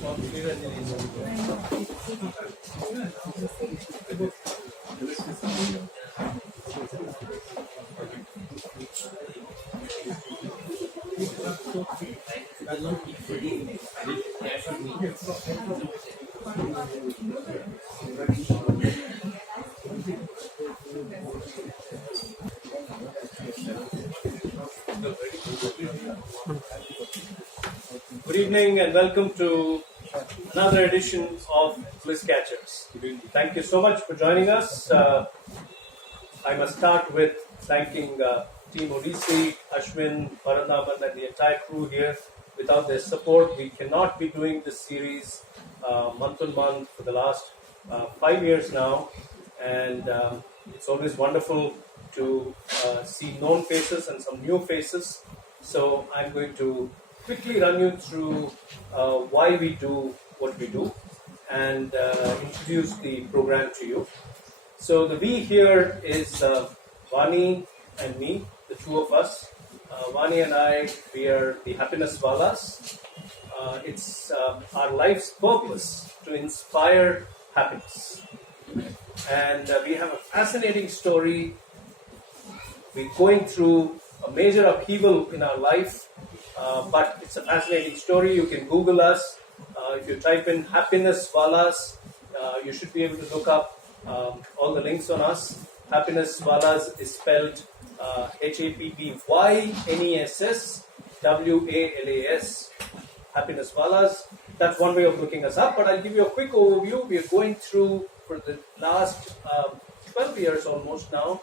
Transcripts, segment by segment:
Good evening and welcome to another edition of Bliss Catchers. Thank you so much for joining us. I must start with thanking Team Odyssey, Ashwin, Varanaman and the entire crew here. Without their support, we cannot be doing this series month on month for the last 5 years now. And it's always wonderful to see known faces and some new faces. So I'm going to quickly run you through why we do what we do and introduce the program to you. So the we here is Vaani and me, the two of us. Vaani and I, we are the Happiness Walas. It's our life's purpose to inspire happiness. And we have a fascinating story. We're going through a major upheaval in our life, but it's a fascinating story. You can Google us. If you type in Happiness Walas, you should be able to look up all the links on us. Happiness Walas is spelled HAPPYNESSWALAS. Happiness Walas. That's one way of looking us up, but I'll give you a quick overview. We are going through, for the last 12 years almost now,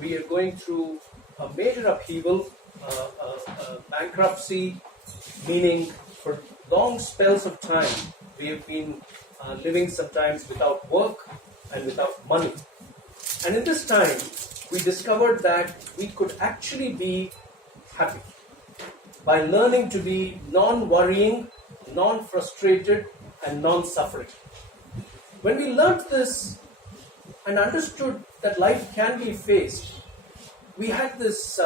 we are going through a major upheaval, bankruptcy, meaning for long spells of time, we have been living sometimes without work and without money. And in this time, we discovered that we could actually be happy by learning to be non-worrying, non-frustrated, and non-suffering. When we learned this and understood that life can be faced, we had this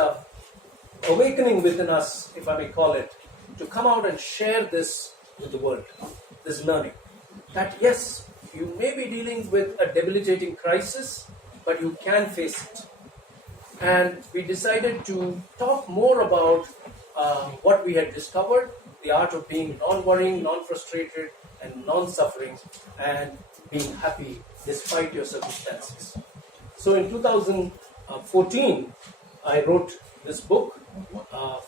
awakening within us, if I may call it, to come out and share this with the world, this learning. That yes, you may be dealing with a debilitating crisis, but you can face it. And we decided to talk more about what we had discovered, the art of being non-worrying, non-frustrated, and non-suffering, and being happy despite your circumstances. So in 2014, I wrote this book,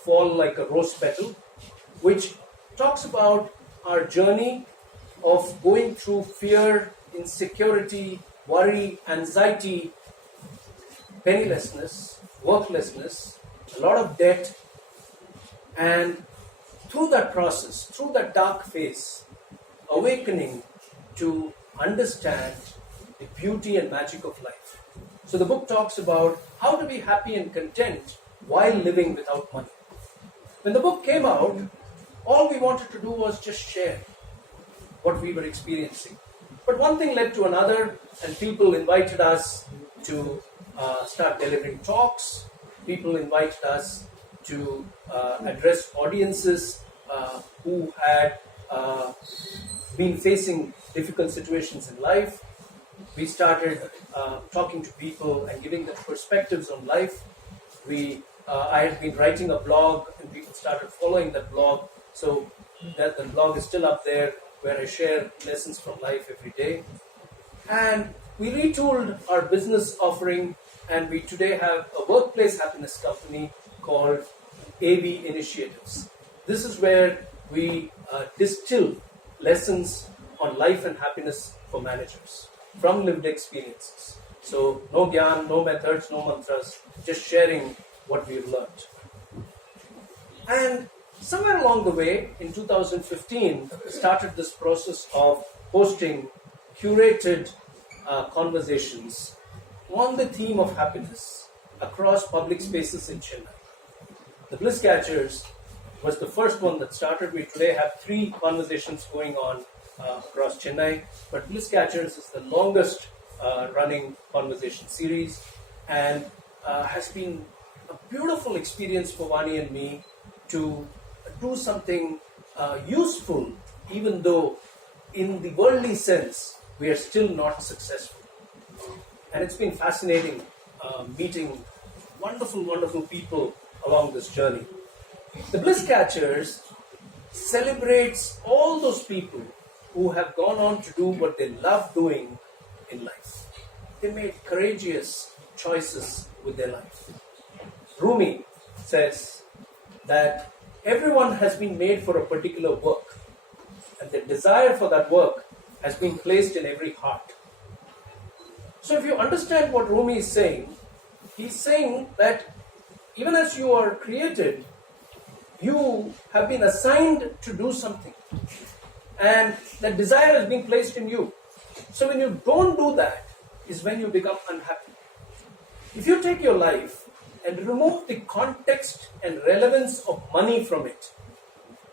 Fall Like a Rose Petal, which talks about our journey of going through fear, insecurity, worry, anxiety, pennilessness, worklessness, a lot of debt, and through that process, through that dark phase, awakening to understand the beauty and magic of life. So the book talks about how to be happy and content while living without money. When the book came out, all we wanted to do was just share what we were experiencing. But one thing led to another, and people invited us to start delivering talks. People invited us to address audiences who had been facing difficult situations in life. We started talking to people and giving them perspectives on life. I had been writing a blog, and people started following that blog. So that the blog is still up there, where I share lessons from life every day. And we retooled our business offering, and we today have a workplace happiness company called AV Initiatives. This is where we distill lessons on life and happiness for managers from lived experiences. So no gyan, no methods, no mantras, just sharing what we've learned. And somewhere along the way, in 2015, started this process of hosting curated conversations on the theme of happiness across public spaces in Chennai. The Bliss Catchers was the first one that started. We today have 3 conversations going on across Chennai, but Bliss Catchers is the longest running conversation series, and has been a beautiful experience for Vaani and me to do something useful even though in the worldly sense we are still not successful. And it's been fascinating meeting wonderful people along this journey. The Bliss Catchers celebrates all those people who have gone on to do what they love doing in life. They made courageous choices with their life. Rumi says that everyone has been made for a particular work, and the desire for that work has been placed in every heart. So if you understand what Rumi is saying, he's saying that even as you are created, you have been assigned to do something, and that desire has been placed in you. So when you don't do that is when you become unhappy. If you take your life and remove the context and relevance of money from it,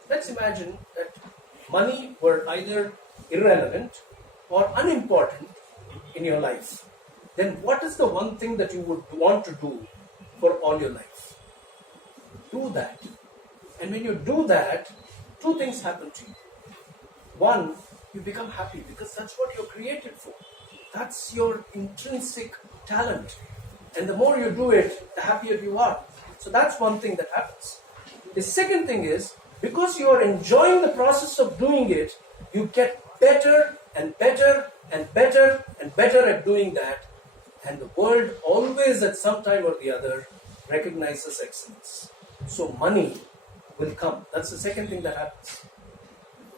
let's imagine that money were either irrelevant or unimportant in your life, then what is the one thing that you would want to do for all your life? Do that. And when you do that, two things happen to you. One, you become happy because that's what you're created for. That's your intrinsic talent. And the more you do it, the happier you are. So that's one thing that happens. The second thing is, because you are enjoying the process of doing it, you get better and better and better and better at doing that. And the world always at some time or the other recognizes excellence. So money will come. That's the second thing that happens.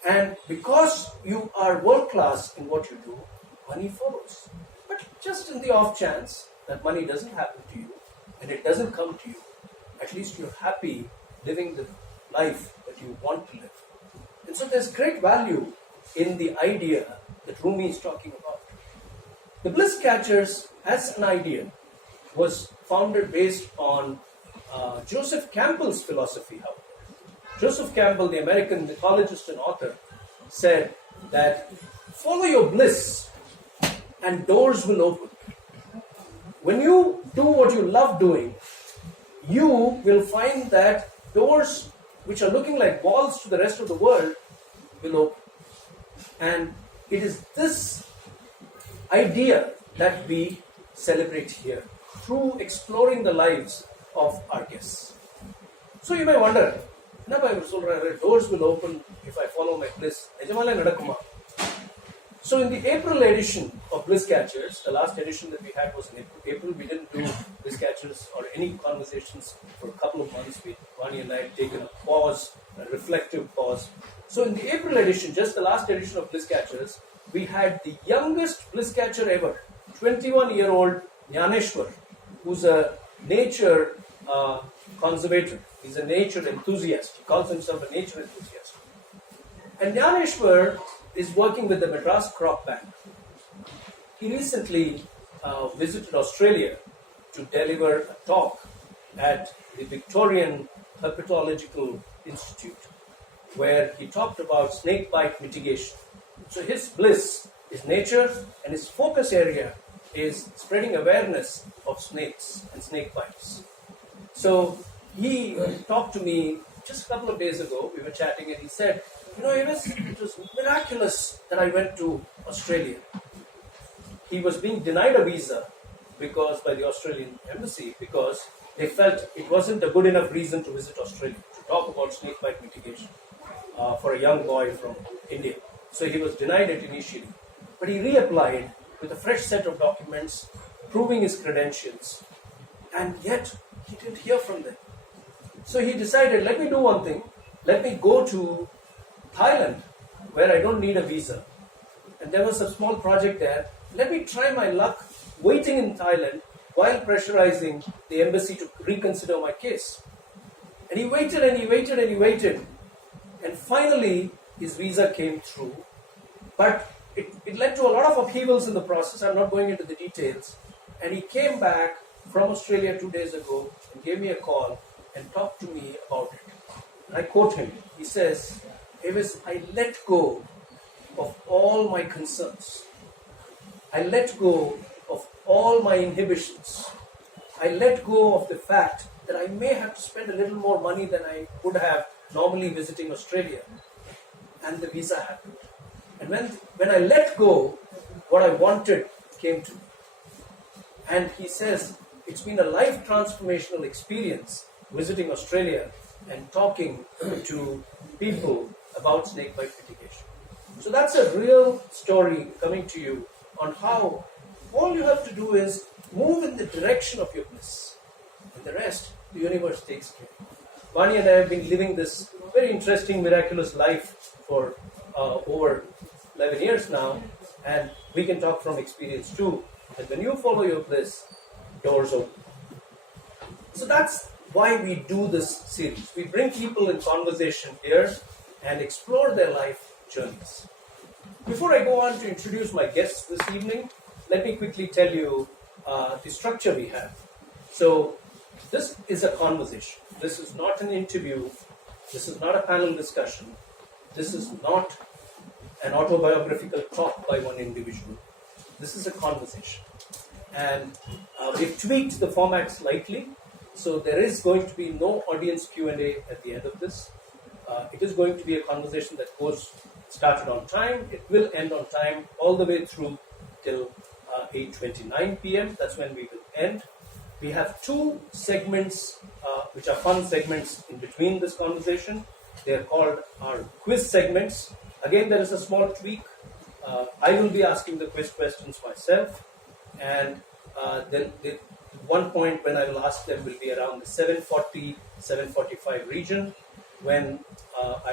And because you are world class in what you do, money follows. But just in the off chance that money doesn't happen to you and it doesn't come to you, at least you're happy living the life that you want to live. And so there's great value in the idea that Rumi is talking about. The Bliss Catchers, as an idea, was founded based on Joseph Campbell's philosophy, however. Joseph Campbell, the American mythologist and author, said that follow your bliss and doors will open. When you do what you love doing, you will find that doors which are looking like walls to the rest of the world will open. And it is this idea that we celebrate here through exploring the lives of our guests. So you may wonder, doors will open if I follow my bliss. So in the April edition of Bliss Catchers, the last edition that we had was in April. We didn't do Bliss Catchers or any conversations for a couple of months. Vaani and I had taken a pause, a reflective pause. So in the April edition, just the last edition of Bliss Catchers, we had the youngest Bliss Catcher ever, 21-year-old Jnaneshwar, who's a nature conservator. He's a nature enthusiast. He calls himself a nature enthusiast. And Jnaneshwar is working with the Madras Crop Bank. He recently visited Australia to deliver a talk at the Victorian Herpetological Institute, where he talked about snake bite mitigation. So his bliss is nature, and his focus area is spreading awareness of snakes and snake bites. So he talked to me just a couple of days ago. We were chatting and he said, AVIS, it was miraculous that I went to Australia. He was being denied a visa by the Australian embassy because they felt it wasn't a good enough reason to visit Australia, to talk about snake bite mitigation for a young boy from India. So he was denied it initially. But he reapplied with a fresh set of documents proving his credentials. And yet, he didn't hear from them. So he decided, let me do one thing. Let me go to Thailand, where I don't need a visa. And there was a small project there. Let me try my luck waiting in Thailand while pressurizing the embassy to reconsider my case. And he waited and he waited and he waited. And finally, his visa came through. But it led to a lot of upheavals in the process. I'm not going into the details. And he came back from Australia 2 days ago and gave me a call and talked to me about it. And I quote him. He says, AVIS, I let go of all my concerns. I let go of all my inhibitions. I let go of the fact that I may have to spend a little more money than I would have normally visiting Australia. and the visa happened. And when I let go, what I wanted came to me. And he says, it's been a life transformational experience visiting Australia and talking to people about snakebite mitigation. So that's a real story coming to you on how all you have to do is move in the direction of your bliss. And the rest, the universe takes care. Vaani and I have been living this very interesting, miraculous life for over 11 years now, and we can talk from experience too. And when you follow your bliss, doors open. So that's why we do this series. We bring people in conversation here and explore their life journeys. Before I go on to introduce my guests this evening, let me quickly tell you the structure we have. So this is a conversation. This is not an interview. This is not a panel discussion. This is not an autobiographical talk by one individual. This is a conversation. And we've tweaked the format slightly. So there is going to be no audience Q&A at the end of this. It is going to be a conversation that started on time. It will end on time all the way through till 8:29 p.m. That's when we will end. We have two segments, which are fun segments in between this conversation. They are called our quiz segments. Again, there is a small tweak. I will be asking the quiz questions myself, and then one point when I will ask them will be around the 7:40, 7:45 region, when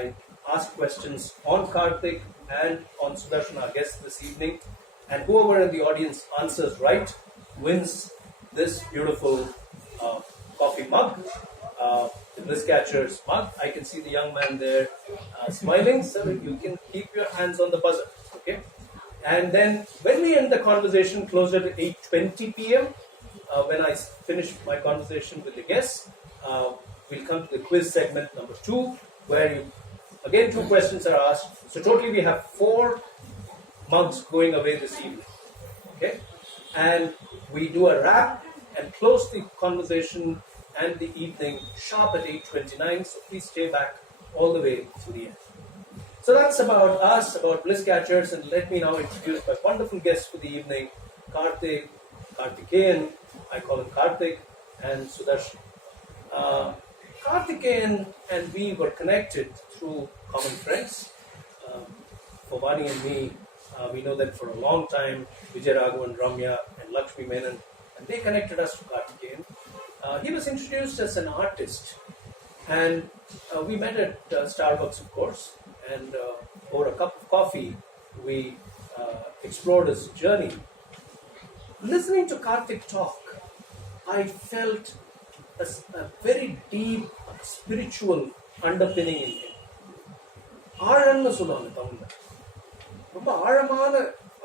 I ask questions on Karthik and on Sudarshan, our guest this evening, and whoever in the audience answers right wins this beautiful coffee mug, the Bliss Catchers mug. I can see the young man there smiling, so you can keep your hands on the buzzer, okay? And then when we end the conversation closer to 8:20 p.m., when I finish my conversation with the guests, we'll come to the quiz segment number 2, where again 2 questions are asked. So totally we have 4 mugs going away this evening, okay? And we do a wrap and close the conversation and the evening sharp at 8:29. So please stay back all the way to the end. So that's about us, about Bliss Catchers, and let me now introduce my wonderful guests for the evening, Karthik, Karthikeyan, I call him Karthik, and Sudarshan. Karthikeyan and we were connected through common friends. For Vaani and me, we know them for a long time, Vijay Raghavan, Ramya, and Lakshmi Menon, and they connected us to Karthikeyan. He was introduced as an artist, and we met at Starbucks, of course, and over a cup of coffee, we explored his journey. Listening to Karthik talk, I felt a very deep spiritual underpinning in him. ஆழம்னு சொல்லுவாங்க தமிழ்ல. ரொம்ப ஆழமான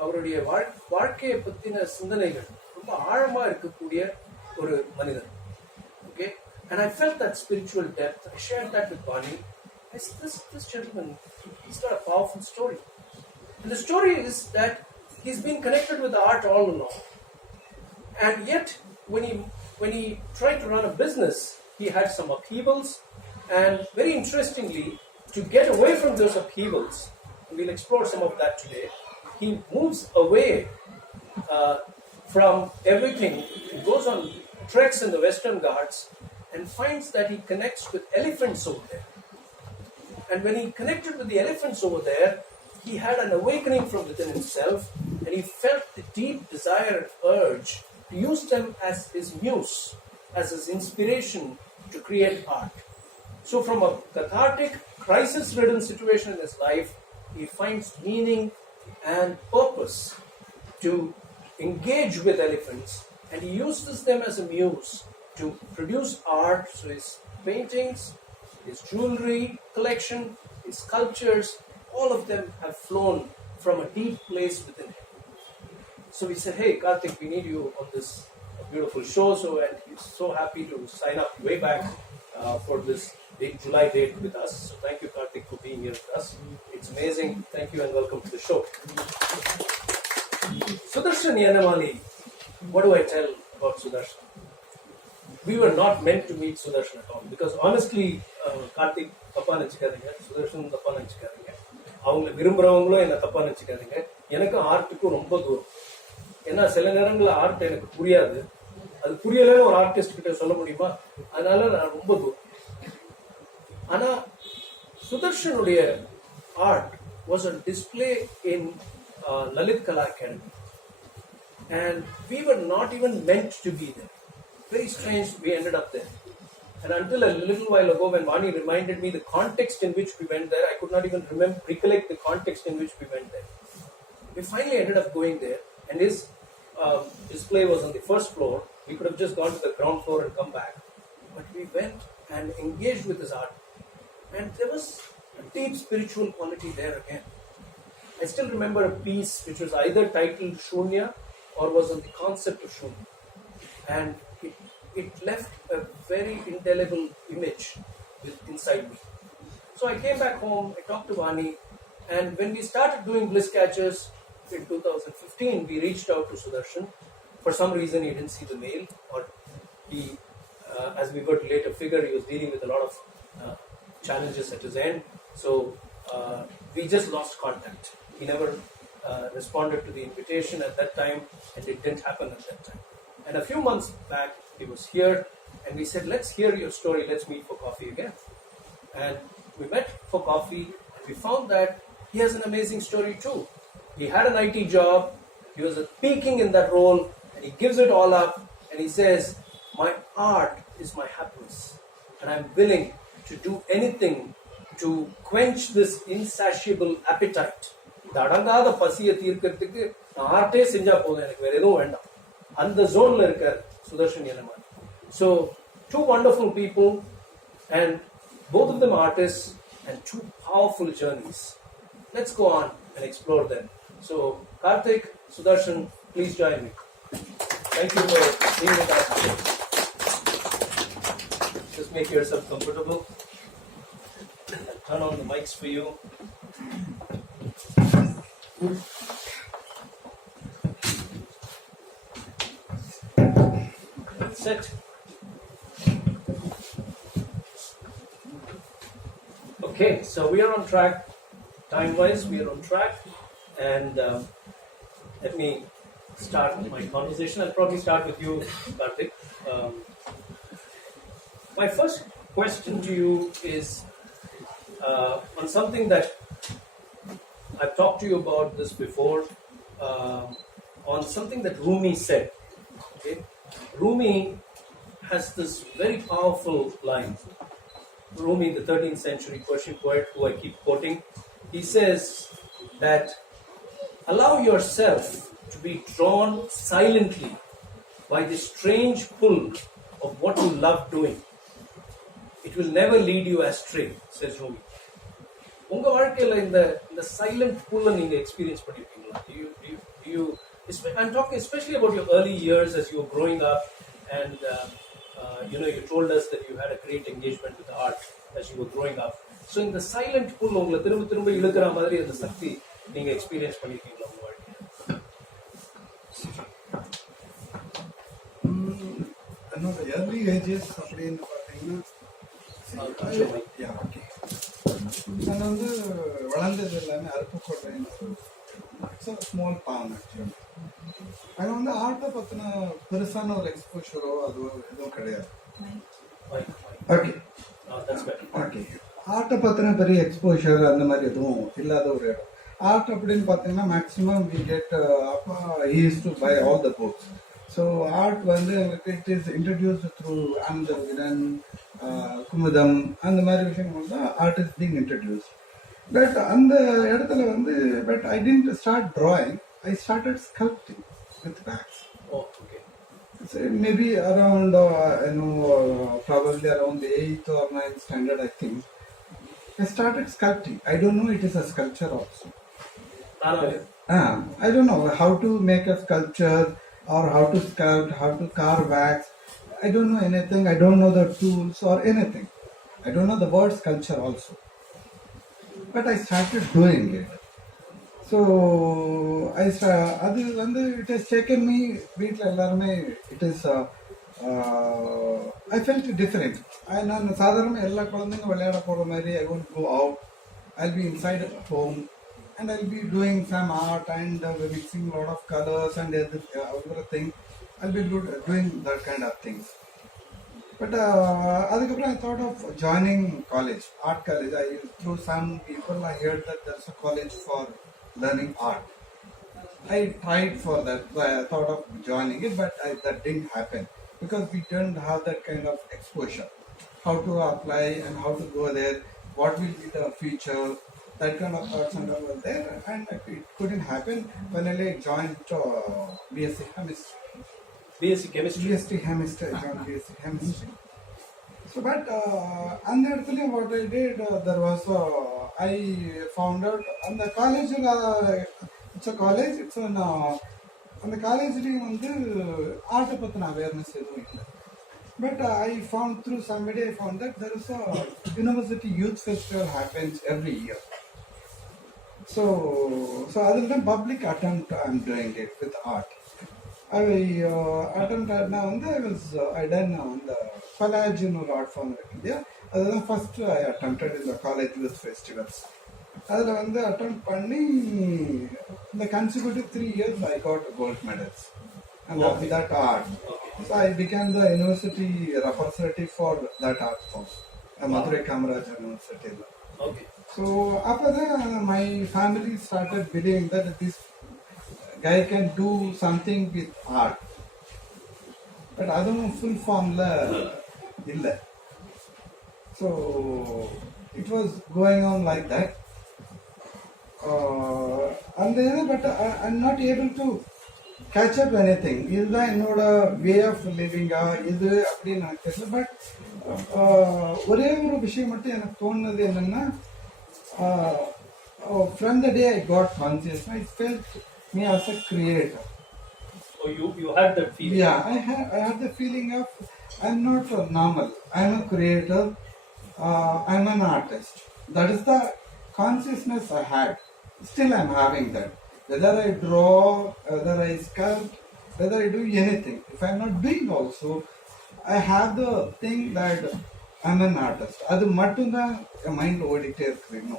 அவருடைய வாழ்க்கையை பத்தின சிந்தனைகள் ரொம்ப ஆழமா இருக்கக்கூடிய ஒரு மனிதர். Okay, and I felt that spiritual depth. I shared that with Vaani. This gentleman, he's got a powerful story, and the story is that he's been connected with the art all along, and yet when he tried to run a business, he had some upheavals, and very interestingly, to get away from those upheavals, and we'll explore some of that today, he moves away from everything. He goes on treks in the Western Ghats and finds that he connects with elephants over there. And when he connected with the elephants over there, he had an awakening from within himself, and he felt the deep desire and urge to use them as his muse, as his inspiration to create art. So from a cathartic, crisis-ridden situation in his life, he finds meaning and purpose to engage with elephants, and he uses them as a muse to produce art. So his paintings, his jewelry collection, his sculptures, all of them have flown from a deep place within him. So we said, hey, Karthik, we need you on this beautiful show. And he's so happy to sign up way back for this big July date with us. So thank you, Karthik, for being here with us. It's amazing. Thank you and welcome to the show. Sudarsan Yennamalli. What do I tell about Sudarshan? We were not meant to meet Sudarshan at all, because honestly, Karthik, Papa Nachikaringa, Sudarshan, Papa Nachikaringa. அவங்க விரும்புகிறவங்களும் என்னை தப்பாக நினச்சிக்காதீங்க. எனக்கு ஆர்ட்டுக்கும் ரொம்ப தூரம். ஏன்னா சில நேரங்களில் ஆர்ட் எனக்கு புரியாது. அது புரியலன்னு ஒரு ஆர்டிஸ்ட் கிட்ட சொல்ல முடியுமா? அதனால நான் ரொம்ப தூரம். ஆனால் சுதர்ஷனுடைய art was on display in Lalit Kala Academy, and we were not even meant to be there. Very strange, we ended up there. And until a little while ago, when Vaani reminded me the context in which we went there, I could not even recollect the context in which we went there. We finally ended up going there, and his display was on the first floor. We could have just gone to the ground floor and come back, but we went and engaged with his art, and there was a deep spiritual quality there again. I still remember a piece which was either titled Shunya or was on the concept of Shunya, and it left a very indelible image inside me. So I came back home, I talked to Vaani, and when we started doing Bliss Catchers in 2015, we reached out to Sudarshan. For some reason he didn't see the mail, or he, as we were to later figure, he was dealing with a lot of challenges at his end. So we just lost contact. He never responded to the invitation at that time, and it didn't happen at that time. And a few months back, he was here, and we said, let's hear your story, let's meet for coffee again. And we met for coffee, and we found that he has an amazing story too. He had an IT job, he was peaking in that role, and he gives it all up, and he says, my art is my happiness, and I'm willing to do anything to quench this insatiable appetite. இந்த அடங்காத பசியை தீர்க்கிறதுக்கு நான் ஆர்ட்டே செஞ்சா போதும், எனக்கு வேற எதுவும் வேண்டாம். அந்த ஜோன்ல இருக்கார் Sudarshan Yennamalli. So two wonderful people, and both of them artists, and two powerful journeys. Let's go on and explore them. So Karthik, Sudarshan, please join me. Thank you for being with us today. Just make yourself comfortable. I'll turn on the mics for you. Sit. Okay, so we are on track. Time-wise, we are on track. And let me start my conversation. I'll probably start with you, Karthik. My first question to you is on something that I've talked to you about this before, on something that Rumi said. Okay? Rumi has this very powerful line. Rumi, the 13th century Persian poet who I keep quoting, he says that allow yourself to be drawn silently by the strange pull of what you love doing. It will never lead you astray, says Rumi. உங்க வாழ்க்கையில இந்த silent புல்ல நீங்க experience பண்ணிருக்கீங்களா? Do you I'm talking especially about your early years as you were growing up, and you told us that you had a great engagement with art as you were growing up. So in the silent pull உங்களை திரும்ப இழுக்கிற மாதிரி அந்த சக்தி நீங்க experience பண்ணிருக்கீங்களா உங்க வாழ்க்கையில? என்னோட early ages அப்படின்னு பார்த்தீங்கன்னா நான் வந்து வளர்ந்தது எல்லாமே அருப்புக்கோட்டைன்னு இட்ஸ் ஸ்மால் டவுன் ஆக்சுவலி. அங்கே வந்து ஆர்ட்டை பற்றின பெருசான ஒரு எக்ஸ்போஷரோ அதுவோ எதுவும் கிடையாது. ஓகே ஓகே ஆர்ட்டை பற்றின பெரிய எக்ஸ்போஷர் அந்த மாதிரி எதுவும் இல்லாத ஒரு இடம். ஆர்ட் அப்படின்னு பார்த்தீங்கன்னா மேக்ஸிமம் வி கெட் அப்பா is to by all the books. So art வந்து it is introduced through Ananda Vikatan, Kumudam, அந்த மாதிரி விஷயங்கள் தான் art is being introduced. But அந்த இடத்துல வந்து but I didn't start drawing, I started sculpting with wax. Oh, okay. So maybe around probably around the 8th or 9th standard, I think I started sculpting. I don't know, it is a sculpture also. I don't know how to make a sculpture or how to sculpt, how to carve wax. I don't know anything. I don't know the tools or anything. I don't know the word sculpture also. But I started doing it. So அது வந்து it has taken me, வீட்டில் எல்லாருமே it is I felt different. நான் சாதாரண எல்லா குழந்தைங்க விளையாட போகிற மாதிரி I won't go out. I'll be inside at home and I'll be doing some art and mixing a lot of colors and everything. I'll be doing that kind of things. But I thought of joining college, art college. Through some people, I heard that there's a college for learning art. I tried for that. I thought of joining it, but that didn't happen because we didn't have that kind of exposure. How to apply and how to go there, what will be the future, that kind of thoughts and all were there, and it couldn't happen. Finally, I joined BSc Chemistry. BSc Chemistry? BSc Chemistry, I joined BSc Chemistry. So, but unfortunately, what I did, there was, I found out, on the college, it's a college, it's an, on the college, art awareness. But I found through somebody, I found that there is a university youth festival happens every year. So other than public attempt, I'm doing it with art. I attempt now I done on the Collagen art form in India. Other than first I attempted in the college youth festivals. Other than the attempt in the consecutive 3 years, I got gold medals. And with that art. So I became the university representative for that art form, Madurai Kamaraj University. Okay. So after that, my family started believing that this guy can do something with art. But I don't know full form illa. So it was going on like that. And then, but I'm not able to catch up anything. இதுதான் என்னோட way of living இது அப்படின்னு எனக்கு தெரியல. But ஒரே ஒரு விஷயம் மட்டும் எனக்கு தோணுது என்னன்னா, from the day I got conscious, I felt me as a creator. So you had that feeling? Yeah, I had the feeling of I'm not normal. I'm a creator. I'm an artist. That is the consciousness I had. Still I'm having that. Whether I draw, whether I sculpt, whether I do anything. If I'm not doing also, I have the thing that I'm an artist. Adu mattumda mind odite irukku.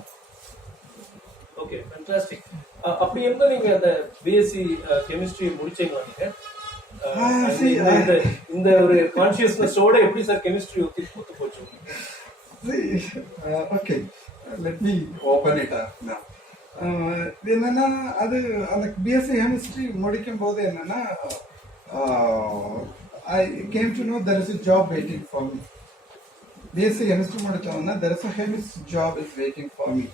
Okay, fantastic. அப்படி இருந்தா நீங்க அந்த BSc chemistry முடிச்சீங்களா நீங்க? இந்த ஒரு கான்ஷியஸ்னஸோட எப்படி sir chemistry ஒத்து போச்சு? Okay, let me open it up now. என்னன்னா அது அந்த பிஎஸ்சி கெமிஸ்ட்ரி முடிக்கும் போது என்னன்னா I came to know there is a job waiting for me. BSc chemistry முடிச்சோம்னா there is a chemist job is waiting for me.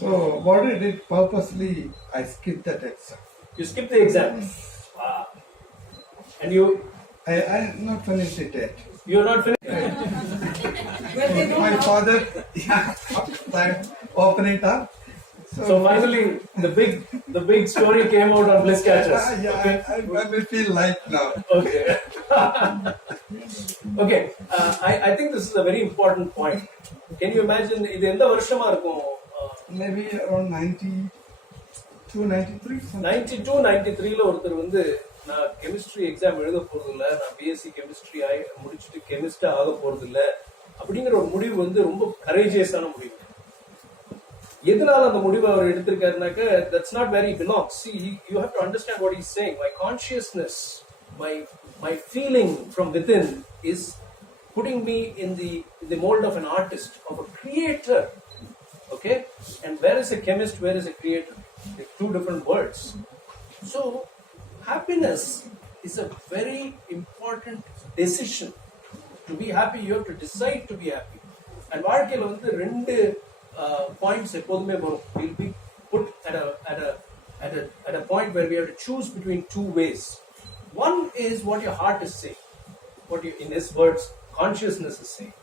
So what I did purposely, I skipped that exam. You skipped the exam? Wow. And I not finished it yet. You're not finished? My father open it up. So finally, the big story came out on Bliss Catchers. Yeah, okay. I will feel light now. Okay. Okay. I think this is a very important point. Can you imagine? இது எந்த வருஷமா இருக்கும்? Maybe around 92, 93. 92, 93ல ஒருத்தர் வந்து நான் chemistry exam எழுத போறது இல்ல, நான் பிஎஸ்சி கெமிஸ்ட்ரி முடிச்சுட்டு கெமிஸ்டா ஆக போறது இல்ல அப்படிங்கிற ஒரு முடிவு வந்து ரொம்ப கரேஜியஸான முடிவு. எதனால அந்த முடிவு அவர் எடுத்திருக்காருனாக்க, that's not where he belongs. See, you have to understand what he's saying. My consciousness, my feeling from within is putting me in the mold of an artist, of a creator. Okay? And where is a chemist, where is a creator? They're two different words. So happiness is a very important decision. To be happy, you have to decide to be happy. And வாழ்க்கையில வந்து ரெண்டு points எப்போதுமே வரும். We'll be put at a point where we have to choose between two ways. One is what your heart is saying, what you, in his words, consciousness is saying,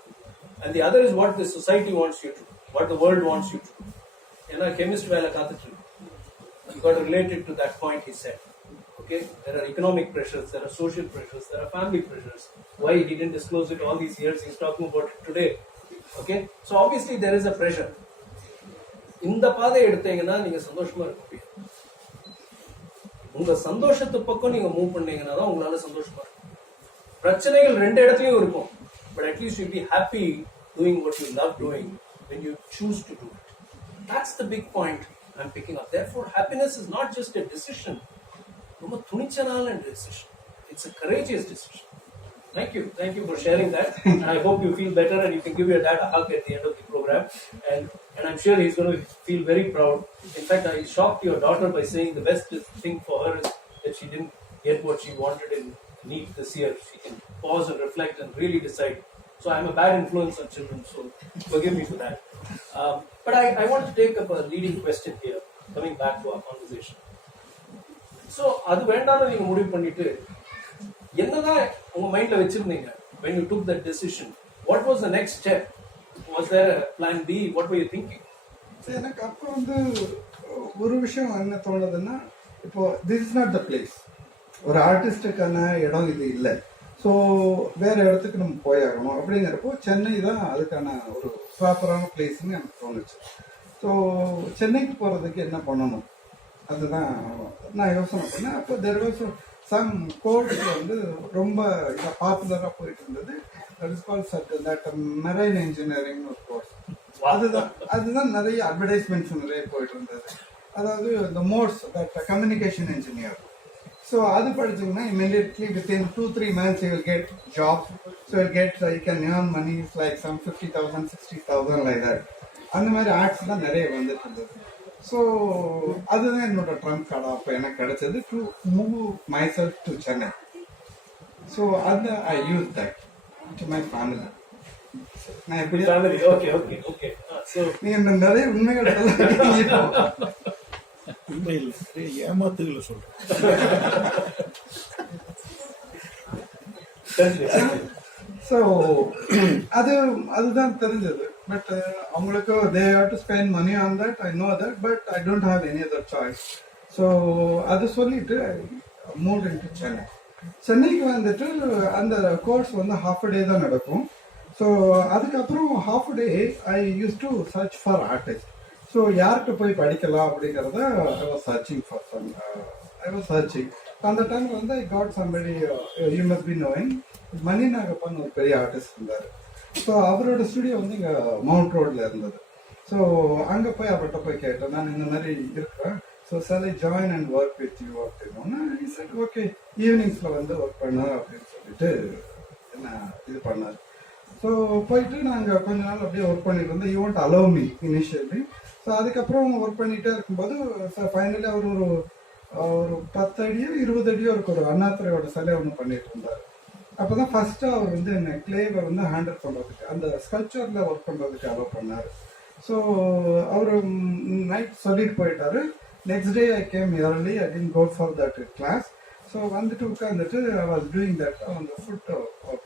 and the other is what the society wants you to do, what the world wants you to do. ஏன்னா chemist வேலை காத்துட்டு you got to relate it to that point he said. Okay, there are economic pressures, there are social pressures, there are family pressures. Why he didn't disclose it all these years, he's talking about it today. Okay, so obviously there is a pressure. இந்த பாதை எடுத்தீங்கன்னா நீங்க சந்தோஷமா இருக்க முடியாது. உங்க சந்தோஷத்து பக்கம் நீங்க மூவ் பண்ணீங்கன்னா தான் உங்களால சந்தோஷமா இருக்கும். பிரச்சனைகள் ரெண்டு இடத்துலயும் இருக்கும், but at least you'll be happy doing what you love doing when you choose to do it. That's the big point I'm picking up. Therefore, happiness is not just a decision. It's a courageous decision. Thank you for sharing that. And I hope you feel better and you can give your dad a hug at the end of the program. And I'm sure he's going to feel very proud. In fact, I shocked your daughter by saying the best thing for her is that she didn't get what she wanted in NEET this year. She can pause and reflect and really decide. So I'm a bad influence on children, so forgive me for that. But I want to take up a leading question here, coming back to our conversation. So, அது வேண்டாம்னு நீங்க முடிவு பண்ணிட்டு என்னதான் உங்க மைண்ட்ல வச்சிருந்தீங்க when you took that decision? What was the next step? Was there a plan B? What were you thinking? எனக்கு அப்போ வந்து ஒரு விஷயம் என்ன தோணுதுன்னா, இப்போ this is not the place. ஒரு ஆர்டிஸ்டுக்கான இடம் இது இல்லை. ஸோ வேற இடத்துக்கு நம்ம போயாகணும் அப்படிங்கிறப்போ சென்னை தான் அதுக்கான ஒரு ப்ராப்பரான பிளேஸ்ன்னு எனக்கு தோணுச்சு. ஸோ சென்னைக்கு போகிறதுக்கு என்ன பண்ணணும் அதுதான் நான் யோசனை பண்ணேன். அப்போ தெர் வாஸ் சம் கோர்ஸ் வந்து ரொம்ப பாப்புலராக போயிட்டு இருந்தது. That is called that marine இன்ஜினியரிங்னு ஒரு கோர்ஸ். அதுதான் நிறைய அட்வர்டைஸ்மெண்ட்ஸ் நிறைய போயிட்டு இருந்தது. அதாவது இந்த modes that communication engineer. So அது படிச்சீங்கன்னா immediately within 2-3 months you will get jobs. So you can earn money like some 50,000, 60,000 like that. அந்த மாதிரி ஆர்ட்ஸ் தான் நிறைய வந்துட்டு இருந்தது. ஸோ அதுதான் என்னோட ட்ரம்ப் கார்டு அப்போ எனக்கு கிடைச்சது to move myself to Chennai. So அது I use that to my family. நான் எப்படி நீங்க நிறைய உண்மைகள் உண்மையில் ஏமாத்துகளை சொல்றேன். ஸோ அதுதான் தெரிஞ்சது. பட் அவங்களுக்கு they have to spend money on that, I know that, but I don't have any other choice. So அது சொல்லிட்டு மூவ் இன்டு சென்னை. சென்னைக்கு வந்துட்டு அந்த கோர்ஸ் வந்து ஹாஃப் அ டே தான் நடக்கும். ஸோ அதுக்கப்புறம் half a day I use to search for artist. So யார்கிட்ட போய் படிக்கலாம் அப்படிங்கிறத ஐ வாஸ் சர்ச்சிங். அந்த டைம் வந்து I got somebody you must be knowing Mani Nagappan ஒரு பெரிய ஆர்டிஸ்ட் இருந்தார். ஸோ அவரோட ஸ்டுடியோ வந்து இங்கே மவுண்ட் ரோட்ல இருந்தது. ஸோ அங்கே போய் அவர்கிட்ட போய் கேட்டேன், நான் இந்த மாதிரி இருக்கிறேன், so sir join and work with you அப்படின்னா ஓகே ஈவினிங்ஸில் வந்து ஒர்க் பண்ண அப்படின்னு சொல்லிட்டு என்ன இது பண்ணார். ஸோ போயிட்டு நாங்கள் கொஞ்ச நாள் அப்படியே ஒர்க் பண்ணிட்டு இருந்தோம். You want allow me initially. So அதுக்கப்புறம் ஒர்க் பண்ணிகிட்டே இருக்கும்போது சார் ஃபைனலி அவர் ஒரு 10 அடியோ 20 அடியோ இருக்க ஒரு அண்ணாத்துறையோட சிலை ஒன்று பண்ணிட்டு இருந்தார். அப்போ தான் ஃபர்ஸ்ட்டு அவர் வந்து என்ன கிளேவை வந்து ஹேண்டில் பண்ணுறதுக்கு அந்த ஸ்கல்ச்சரில் ஒர்க் பண்ணுறதுக்கு அலோவ் பண்ணார். ஸோ அவர் நைட் சொல்லிட்டு போயிட்டாரு. Next day I came early, I didn't go for that class. So வந்துட்டு உட்காந்துட்டு ஐ வாஸ் டூயிங் தட் அந்த ஃபுட்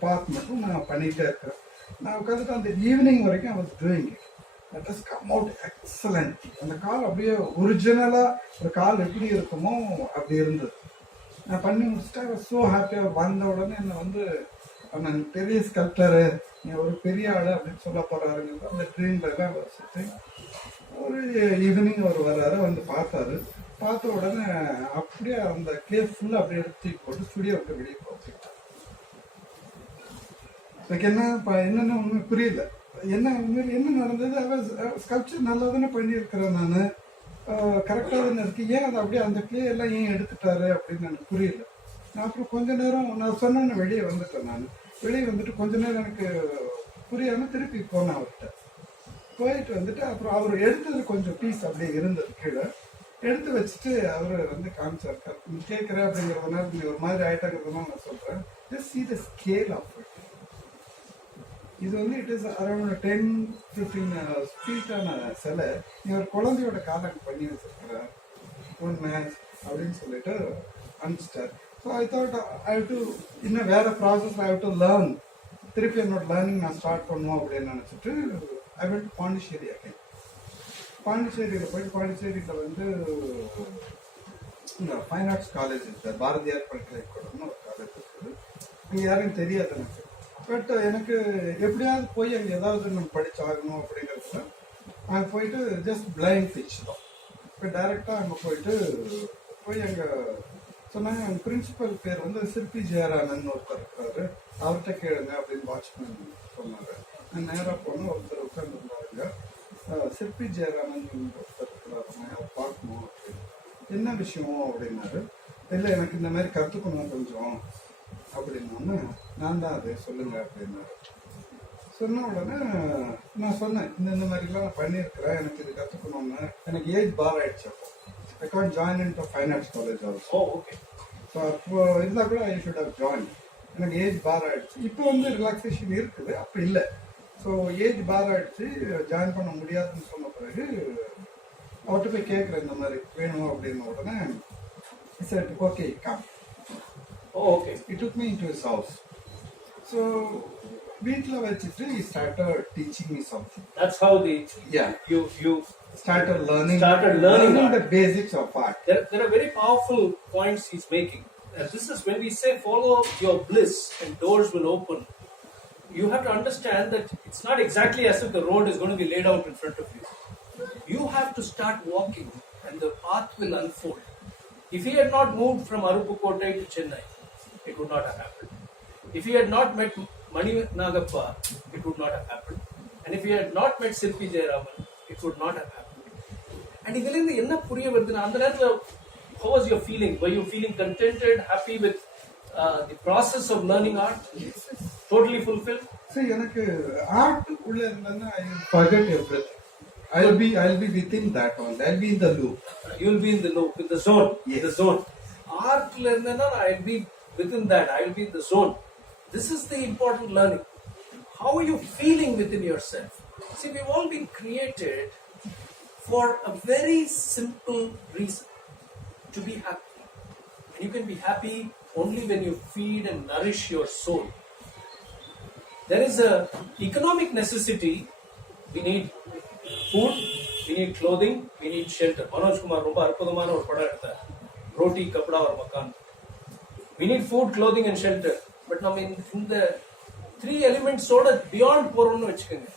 பாத் மட்டும் நான் பண்ணிகிட்டே இருக்கிறேன். நான் உட்காந்துட்டு அந்த ஈவினிங் வரைக்கும் I was doing it. That is come out excellent. அந்த கால் அப்படியே ஒரிஜினலாக ஒரு கால் எப்படி இருக்குமோ அப்படி இருந்தது. நான் பண்ணி முடிச்சுட்டு ஐ வாஸ் ஸோ ஹாப்பியாக. வந்த உடனே என்னை வந்து நான் பெரிய ஸ்கல்ப்டரு, நீ ஒரு பெரிய ஆள் அப்படின்னு சொல்ல போகிறாருங்கிறது அந்த ட்ரீம்ல எல்லாம் வச்சுட்டு ஒரு ஈவினிங் அவர் வர்றாரு, வந்து பார்த்தாரு. பார்த்த உடனே அப்படியே அந்த கேஸ் ஃபுல்லாக அப்படியே எடுத்து போட்டு ஸ்டுடியோ விட்டு வெளியே போச்சுட்டார். எனக்கு என்னென்ன ஒன்றுமே புரியல. என்ன நடந்தது? ஸ்கல்ப்சர் நல்லா தானே பண்ணியிருக்கிறேன், நான் கரெக்டாக தானே இருக்கு, ஏன் அதை அப்படியே அந்த கிளே எல்லாம் ஏன் எடுத்துட்டாரு அப்படின்னு எனக்கு புரியல. நான் அப்புறம் கொஞ்ச நேரம் நான் சொன்னேன்னு வெளியே வந்துட்டேன். நான் வெளியே வந்துட்டு கொஞ்ச நேரம் எனக்கு புரியாமல் திருப்பி போனேன் அவர்கிட்ட. போயிட்டு வந்துட்டு அப்புறம் அவர் எடுத்தது கொஞ்சம் பீஸ் அப்படியே இருந்தது கீழே எடுத்து வச்சுட்டு அவர் வந்து காமிச்சார். நீ கேட்குற அப்படிங்கிறதுனால நீ ஒரு மாதிரி ஆயிட்டாங்கிறதுனால நான் சொல்கிறேன். Just see the scale of it. இது வந்து இட் இஸ் அரௌண்ட் 10-15 ஃபீட்டான சிலை. நீ ஒரு குழந்தையோட காலம் பண்ணி வச்சிருக்கிற ஒன் மேட்ச் அப்படின்னு சொல்லிட்டு அனுப்பிச்சிட்டார். So I thought I have to இன்னும் வேற process I have to learn. திருப்பி என்னோட லேர்னிங் நான் ஸ்டார்ட் பண்ணுவோம் அப்படின்னு நினச்சிட்டு I went to Pondicherry again. பாண்டிச்சேரியில் போயிட்டு பாண்டிச்சேரியில் வந்து இந்த ஃபைன் ஆர்ட்ஸ் காலேஜ் இருக்குது, பாரதியார் பல்கலைக்கழகம்னு ஒரு காலேஜ் இருக்குது. அங்கே யாரும் தெரியாது எனக்கு. பட் எனக்கு எப்படியாவது போய் அங்கே ஏதாவது நம்ம படிச்சாகணும் அப்படிங்கிறதுல அங்கே போயிட்டு ஜஸ்ட் பிளைண்ட் பிச் தான். இப்போ டைரெக்டாக அங்கே போய் அங்கே சொன்னாங்க. எங்கள் பிரின்சிபல் பேர் வந்து சிற்பி ஜெயராமன் ஒருத்தர் இருக்கிறாரு, அவர்கிட்ட கேளுங்க அப்படின்னு வாட்ச்மேன் சொன்னாங்க. நான் நேராக போனோம். ஒருத்தர் உட்காந்துருந்தாருங்க, சிற்பி ஜெயராமன் ஒருத்தர் இருக்கிறாரு பார்க்கணும் அப்படின்னு. என்ன விஷயம் அப்படின்னாரு. இல்லை எனக்கு இந்த மாதிரி கற்றுக்கணும் கொஞ்சம் அப்படின்னோடனே நான் தான் அது சொல்லுங்க அப்படின்னாரு. சொன்ன உடனே நான் சொன்னேன் இந்த மாதிரிலாம் நான் பண்ணியிருக்கிறேன், எனக்கு இது கற்றுக்கணும்னு. எனக்கு ஏஜ் பார் ஆயிடுச்சு. அப்போ I can't join in to fine arts college also. Okay. So அப்போ இருந்தால் கூட ஐ ஷுட் ஹவ் ஜாயின். எனக்கு ஏஜ் பார் ஆயிடுச்சு. இப்போ வந்து ரிலாக்ஸேஷன் இருக்குது, அப்போ இல்லை. ஸோ ஏஜ் பார் ஆயிடுச்சு, ஜாயின் பண்ண முடியாதுன்னு சொன்ன பிறகு அவர்கிட்ட போய் கேட்குறேன் இந்த மாதிரி வேணும் அப்படின்ன உடனே சரி okay come. Okay. He took me into his house. So வீட்ல வச்சிட்டு he started teaching me something. That's how you started learning the basics of art. There are very powerful points he's making. This is when we say follow your bliss and doors will open. You have to understand that it's not exactly as if the road is going to be laid out in front of you. You have to start walking and the path will unfold. If he had not moved from Aruppukkottai to Chennai, it would not have happened. If he had not met Mani Nagappa, it would not have happened. And if he had not met Silpi Jayaraman, it would not have happened. And idilindu enna puriya varudhu andha nerathila how was your feeling? Were you feeling contented, happy with the process of learning art? Totally fulfilled? See, எனக்கு art உள்ள இருந்தனா I forget everything. I'll be within that one. I'll be in the loop. You'll be in the loop, in the zone. Yes. The zone. Art la irundana I'll be within that. I'll be in the zone. This is the important learning. How are you feeling within yourself? See, we've all been created for a very simple reason, to be happy. And you can be happy only when you feed and nourish your soul. There is a economic necessity. We need food, we need clothing, we need shelter. Manoj Kumar romba arpudhamana or padam edutha. Roti, kapda or makan. We need food, clothing and shelter. But now in the three elements oda beyond poronu vechukanga.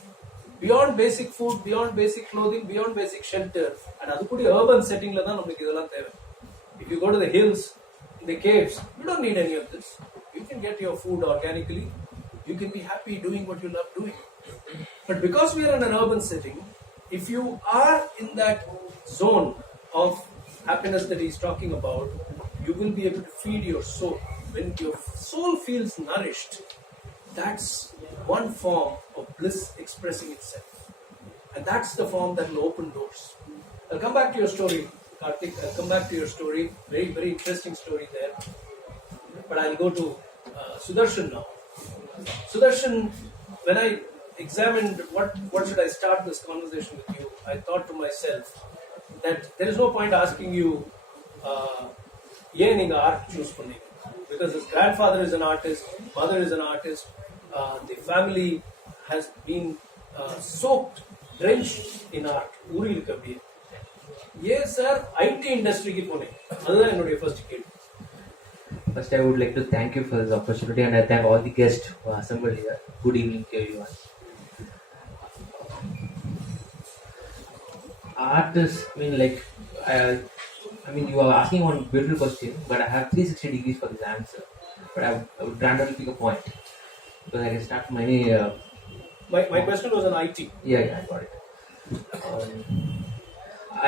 Beyond basic food, beyond basic clothing, beyond basic shelter. And adu kudi urban setting la dhaan namakku idella theva. If you go to the hills, in the caves, you don't need any of this. You can get your food organically. You can be happy doing what you love doing. But because we are in an urban setting, if you are in that zone of happiness that he's talking about, you will be able to feed your soul. When your soul feels nourished, that's one form of bliss expressing itself. And that's the form that will open doors. I'll come back to your story, Karthik. I'll come back to your story. Very, very interesting story there. But I'll go to Sudarshan now. Sudarshan, when I examined what should I start this conversation with you, I thought to myself that there is no point asking you yen inga art choose panni, because his grandfather is an artist, mother is an artist, the family has been soaked, drenched in art. Uri irukapdiye ye sir IT industry ki pone adha ennoda first kid. First, I would like to thank you for this opportunity, and I thank all the guests who are assembled here. Good evening to everyone. Art is, you are asking one beautiful question, but I have 360 degrees for this answer. But I would randomly pick a point, because I can start many. My question was on IT. Yeah, I got it.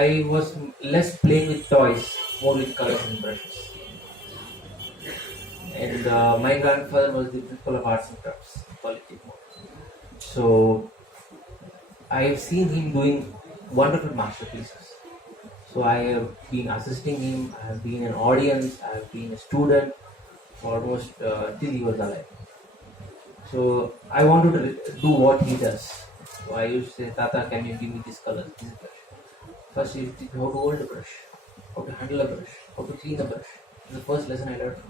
I was less playing with toys, more with colors and brushes. And my grandfather was the principal of arts and crafts, Polytechnic. So I have seen him doing wonderful masterpieces. So I have been assisting him, I have been an audience, I have been a student for almost till he was alive. So I wanted to do what he does. So I used to say, Tata, can you give me this color, this brush? First you teach me how to hold a brush, how to handle a brush, how to clean a brush. This is the first lesson I learned.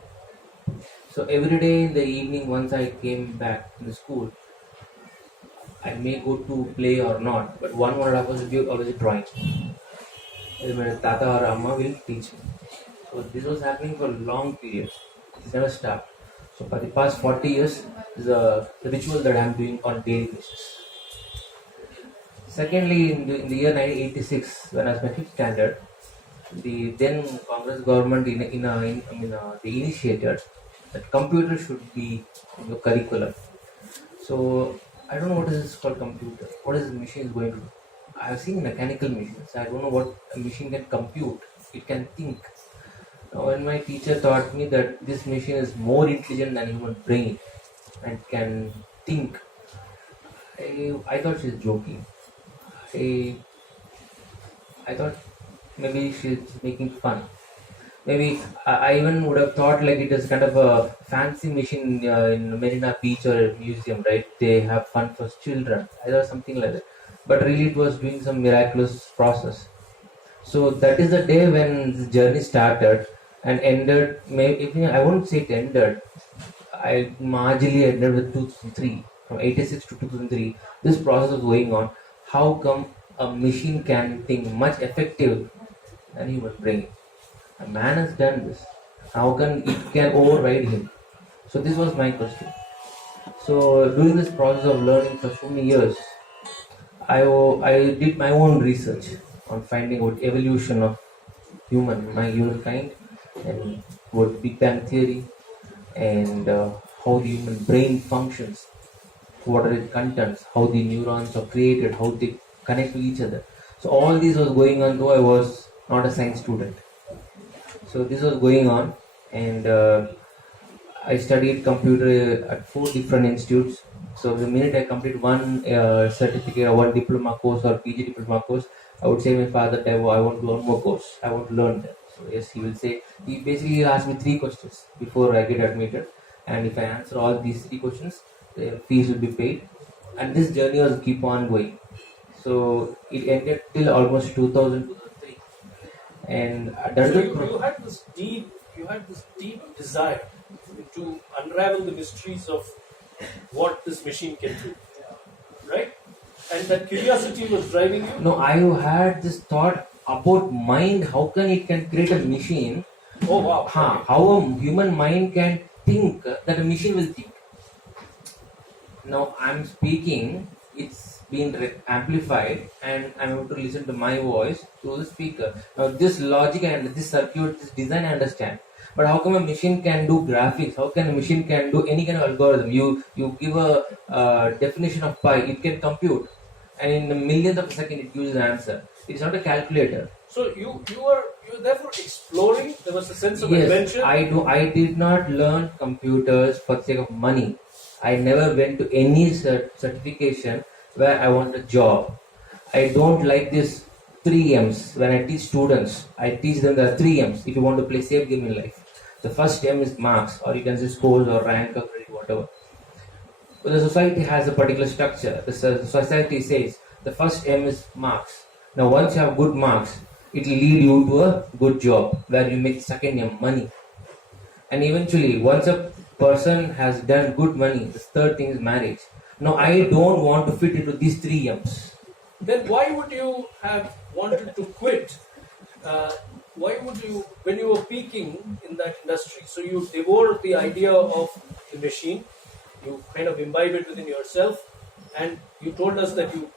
So every day in the evening, once I came back to the school, I may go to play or not, but 1 hour will be always drawing. My Tata or Amma will teach me. So this was happening for a long period. It never stopped. So for the past 40 years, is a ritual that I am doing on a daily basis. Secondly, in the year 1986, when I was in 5th standard, the then Congress government they initiated that computer should be in the curriculum. So I don't know what is this called computer. What is the machine is going to do? I've seen mechanical machines. I don't know what a machine can compute. It can think. Now, when my teacher taught me that this machine is more intelligent than human brain and can think, I thought she's joking. I thought maybe she's making fun. Maybe I even would have thought like it is kind of a fancy machine in Marina Beach or a museum, right? They have fun for children. I thought something like that. But really it was doing some miraculous process. So that is the day when this journey started and ended. Maybe I won't say it ended. I marginally ended with 2003. From 86 to 2003, this process was going on. How come a machine can think much effective than human brain? A man has done this. How can it can override him? So this was my question. So during this process of learning for so many years, I did my own research on finding out evolution of humankind, and what Big Bang theory, and how the human brain functions, what are its contents, how the neurons are created, how they connect to each other. So all this was going on, though I was not a science student. So this was going on, and I studied computer at 4 different institutes. So the minute I complete one certificate or one diploma course or PG diploma course, I would say my father, I want to learn more course. I want to learn that. So yes, he will say, he basically asked me 3 questions before I get admitted. And if I answer all these 3 questions, the fees will be paid. And this journey was keep on going. So it ended till almost 2000, 2003. And that's so you had this deep desire to unravel the mysteries of what this machine can do, right? And that curiosity was driving you? No, I had this thought about mind. How can it can create a machine? Oh wow. Okay. How a human mind can think that a machine will think. Now I'm speaking, it's been amplified, and I'm able to listen to my voice through the speaker. Now this logic and this circuit, this design I understand. But how come a machine can do graphics? How can a machine can do any kind of algorithm? You give a definition of pi, it can compute, and in a millionth of a second it gives an answer. It's not a calculator. So you were therefore exploring. There was a sense of adventure. I did not learn computers for the sake of money. I never went to any certification where I want a job. I don't like this 3 M's. When I teach students, I teach them there are 3 M's if you want to play safe game in life. The first M is marks, or you can say scores or rank or credit, whatever. But the society has a particular structure. The society says the first M is marks. Now once you have good marks, it will lead you to a good job where you make the second M, money. And eventually, once a person has done good money, the third thing is marriage. Now I don't want to fit into these 3 M's. Then why would you have wanted to quit? Why would you, when you were peaking in that industry, so you devoured the idea of the machine, you kind of imbibe it within yourself, and you told us that you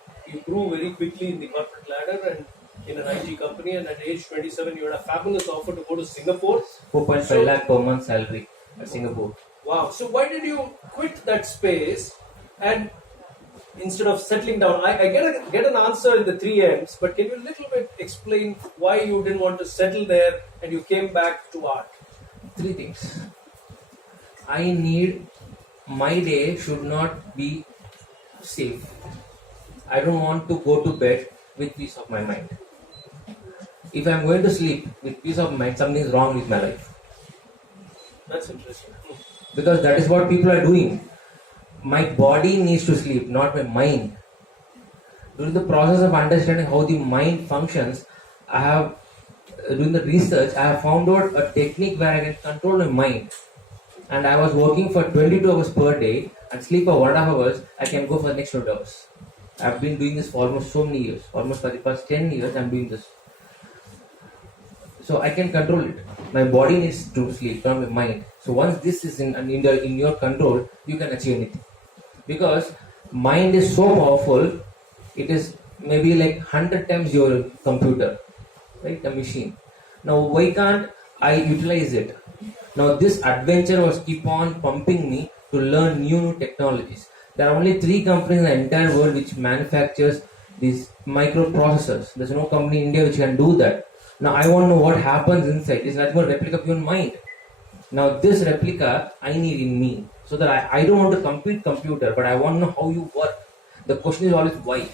grew very quickly in the corporate ladder and in an IT company, and at age 27 you had a fabulous offer to go to Singapore. 4.5 lakh per month salary at Singapore. Wow. So why did you quit that space and instead of settling down? I get an answer in the 3 M's, but can you a little bit explain why you didn't want to settle there and you came back to art? 3 things. My day should not be safe. I don't want to go to bed with peace of my mind. If I'm going to sleep with peace of mind, something is wrong with my life. That's interesting. Because that is what people are doing. My body needs to sleep, not my mind. During the process of understanding how the mind functions, doing the research, I have found out a technique where I can control my mind. And I was working for 22 hours per day and sleep for 1.5 hours. I can go for the next 20 hours. I've been doing this for almost so many years. Almost for the past 10 years I'm doing this. So I can control it. My body needs to sleep, not my mind. So once this is in your control, you can achieve anything. Because mind is so powerful, it is maybe like 100 times your computer, right? A machine. Now why can't I utilize it? Now this adventure was keep on pumping me to learn new technologies. There are only 3 companies in the entire world which manufactures these microprocessors. There's no company in India which can do that. Now I want to know what happens inside. It's nothing but a replica of your mind. Now this replica I need in me, so that I don't want to compete computer, but I want to know how you work. The question is always why.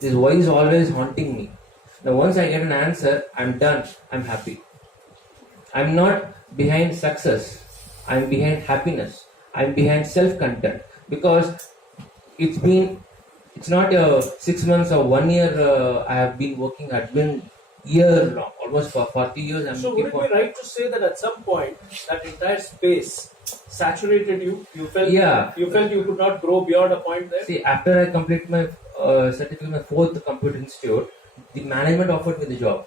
This why is always haunting me. Now once I get an answer, I'm done. I'm happy. I'm not behind success. I'm behind happiness. I'm behind self-content, because it's not 6 months or 1 year I have been working. I've been year long, almost for 40 years. I'm So looking would it for. be right to say that at some point that entire space saturated you? You felt you could not grow beyond a point there? See, after I complete my certificate, my 4th computer institute, the management offered me the job.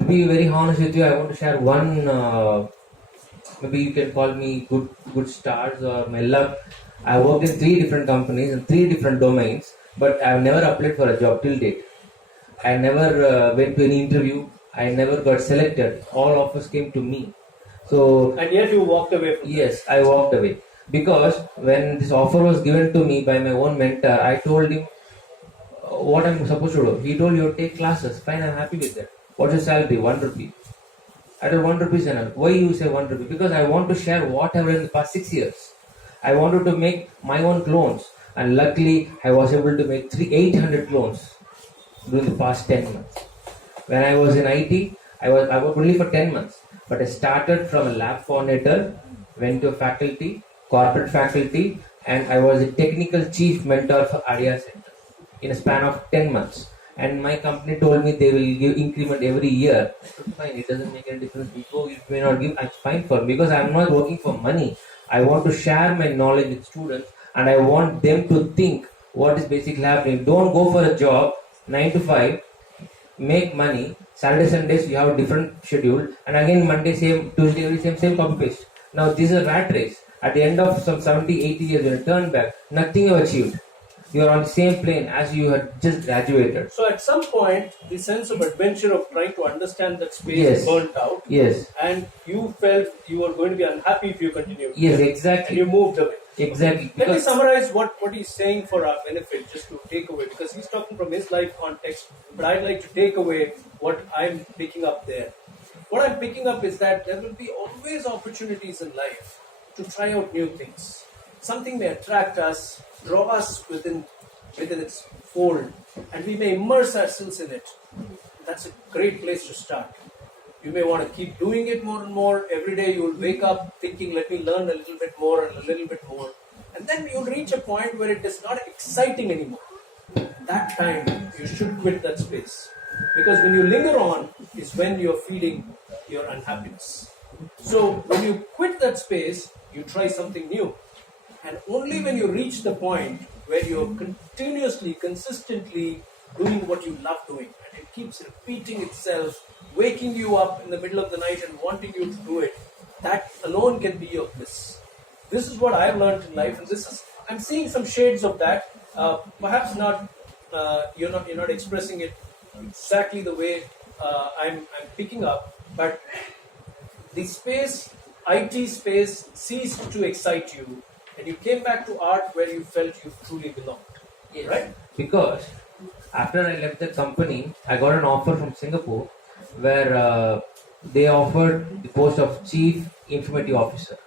To be very honest with you, I want to share one, maybe you can call me good stars or my luck. I worked in 3 different companies in 3 different domains, but I've never applied for a job till date. I never went to any interview. I never got selected. All offers came to me. So And yet you walked away from yes, I walked away, because when this offer was given to me by my own mentor, I told him what I'm supposed to do. He told you take classes. Fine, I'm happy with that. What's your salary? 1 rupee. I told 1 rupee enough. Why you say 1 rupee? Because I want to share what I've done in the past 6 years. I wanted to make my own clones, and luckily I was able to make 800 clones during the past 10 months. When I was in IT, I worked only for 10 months, but I started from a lab coordinator, went to a faculty, corporate faculty, and I was a technical chief mentor for ADIA Center in a span of 10 months. And my company told me they will give increment every year. I said, fine, it doesn't make any difference. Before you may not give, I'm fine for me, because I'm not working for money. I want to share my knowledge with students, and I want them to think what is basically happening. Don't go for a job 9 to 5, make money. Saturday, Sundays you have a different schedule, and again Monday same, Tuesday every same copy paste. Now this is a rat race. At the end of some 70, 80 years, when you turn back, nothing you have achieved. You are on the same plane as you had just graduated. So at some point, the sense of adventure of trying to understand that space Yes. burnt out. Yes. And you felt you were going to be unhappy if you continued. Yes, And exactly. you moved away. Exactly. Let me summarize what he's saying for our benefit, just to take away, because he's talking from his life context, but I'd like to take away what I'm picking up there. What I'm picking up is that there will be always opportunities in life to try out new things. Something may attract us, draw us within its fold, and we may immerse ourselves in it. That's a great place to start. You may want to keep doing it more and more. Every day you will wake up thinking, let me learn a little bit more and a little bit more. And then you'll reach a point where it is not exciting anymore. That time you should quit that space. Because when you linger on is when you're feeding your unhappiness. So when you quit that space, you try something new. And only when you reach the point where you're continuously, consistently doing what you love doing, and it keeps repeating itself, waking you up in the middle of the night and wanting you to do it, that alone can be your bliss. This is what I've learned in life, and I'm seeing some shades of that. Perhaps not. You're not expressing it exactly the way I'm picking up, but the space, IT space, ceased to excite you, and you came back to art where you felt you truly belonged. Yes. Right? Because after I left the company, I got an offer from Singapore where they offered the post of Chief Informative Officer.